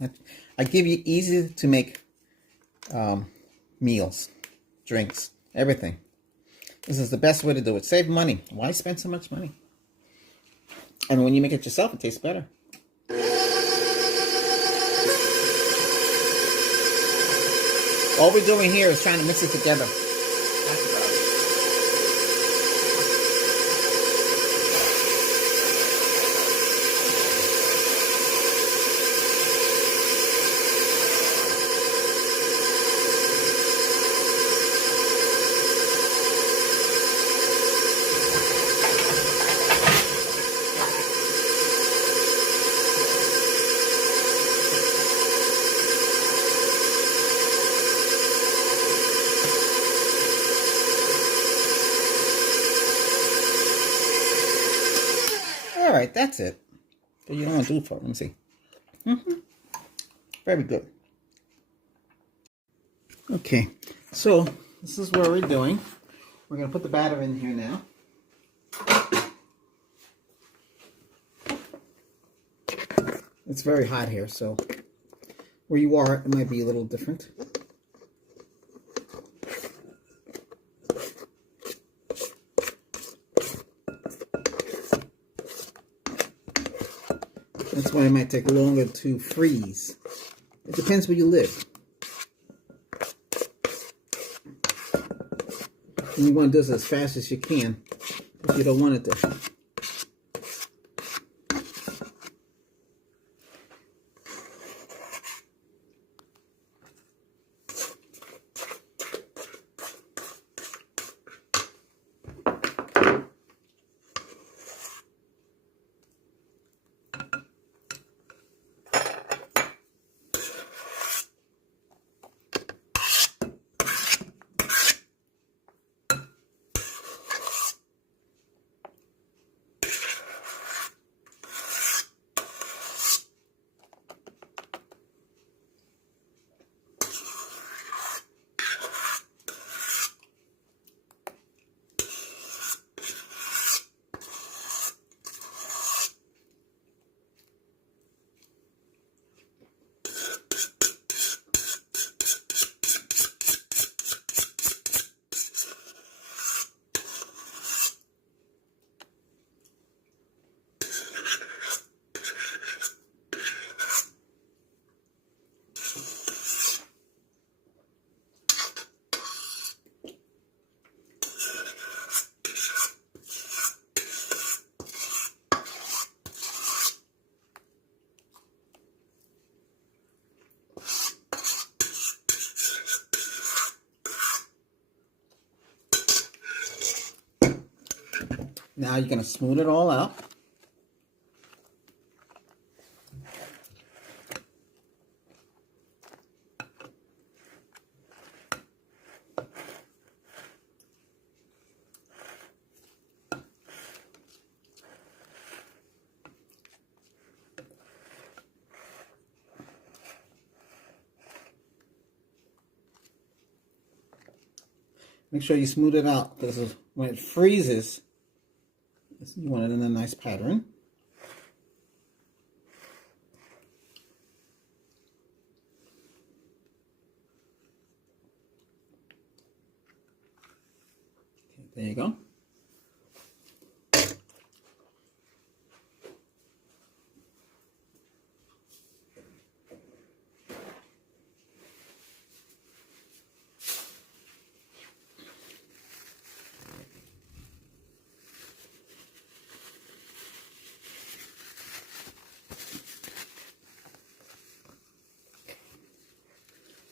it. I give you easy to make meals, drinks, everything. This is the best way to do it. Save money. Why spend so much money? And when you make it yourself, it tastes better. All we're doing here is trying to mix it together. All right, that's it. But you don't want to do it for it. Let me see. Very good. Okay, so this is what we're doing. We're going to put the batter in here now. It's very hot here, so where you are, it might be a little different. That's why it might take longer to freeze. It depends where you live. And you want to do this as fast as you can if you don't want it to. Now you're going to smooth it all out. Make sure you smooth it out, because when it freezes, you want it in a nice pattern. Okay, there you go.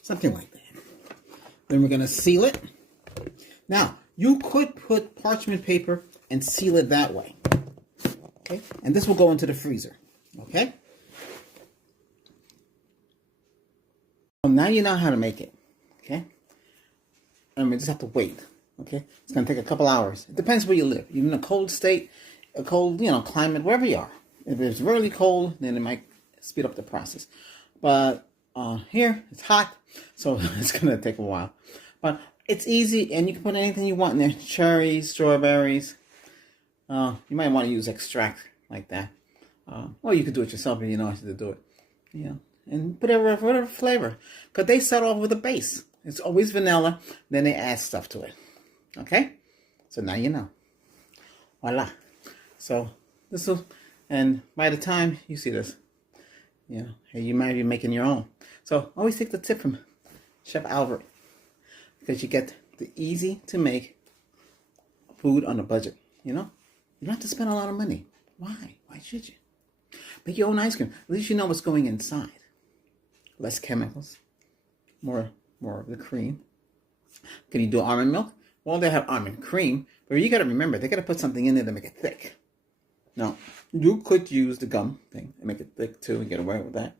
Something like that. Then we're going to seal it. Now, you could put parchment paper and seal it that way. Okay? And this will go into the freezer. Okay? So now you know how to make it. Okay? And we just have to wait. Okay? It's going to take a couple hours. It depends where you live. You're in a cold state, a cold, climate, wherever you are. If it's really cold, then it might speed up the process. But here, it's hot, so it's going to take a while. But it's easy, and you can put anything you want in there. Cherries, strawberries. You might want to use extract like that. Or you could do it yourself if you know how to do it. And put whatever flavor. Because they start off with a base. It's always vanilla. Then they add stuff to it. Okay? So now you know. Voila. So this will, and by the time you see this, you might be making your own. So always take the tip from Chef Albert, because you get the easy to make food on a budget. You don't have to spend a lot of money. Why? Why should you? Make your own ice cream. At least you know what's going inside. Less chemicals, more of the cream. Can you do almond milk? Well, they have almond cream, but you got to remember they got to put something in there to make it thick. Now, you could use the gum thing and make it thick too and get away with that.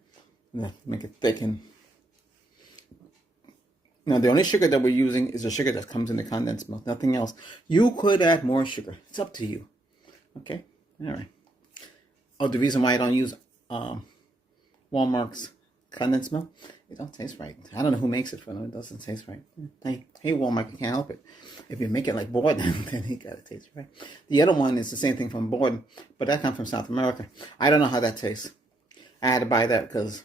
Make it thick. And now the only sugar that we're using is the sugar that comes in the condensed milk, nothing else. You could add more sugar. It's up to you. Okay? All right. Oh, the reason why I don't use Walmart's condensed milk, it don't taste right. I don't know who makes it for them. It doesn't taste right. Hey, Walmart, you can't help it. If you make it like Borden, then it gotta taste right. The other one is the same thing from Borden, but that comes from South America. I don't know how that tastes. I had to buy that because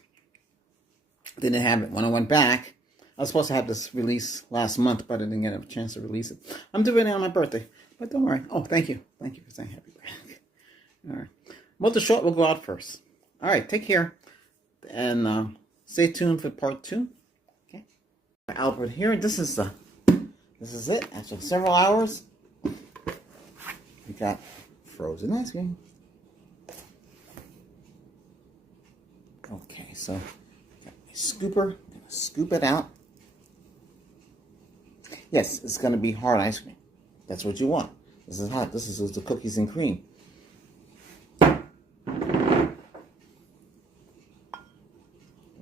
I didn't have it. When I went back, I was supposed to have this release last month, but I didn't get a chance to release it. I'm doing it on my birthday, but don't worry. Oh, thank you. Thank you for saying happy birthday. All right. Well, the short will go out first. All right, take care. And stay tuned for part 2. Okay. Albert here. This is it. After several hours, we got frozen ice cream. Okay, so got my scooper. I'm gonna scoop it out. Yes, it's gonna be hard ice cream. That's what you want. This is hot. This is the cookies and cream.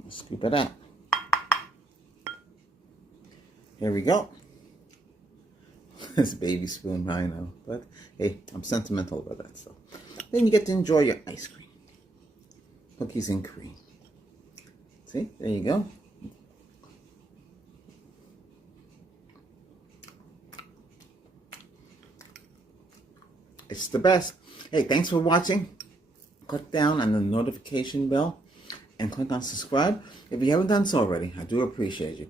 Scoop it out. Here we go. This baby spoon, I know. But hey, I'm sentimental about that stuff. Then you get to enjoy your ice cream. Cookies and cream. See? There you go. It's the best. Hey, thanks for watching. Click down on the notification bell and click on subscribe. If you haven't done so already, I do appreciate you.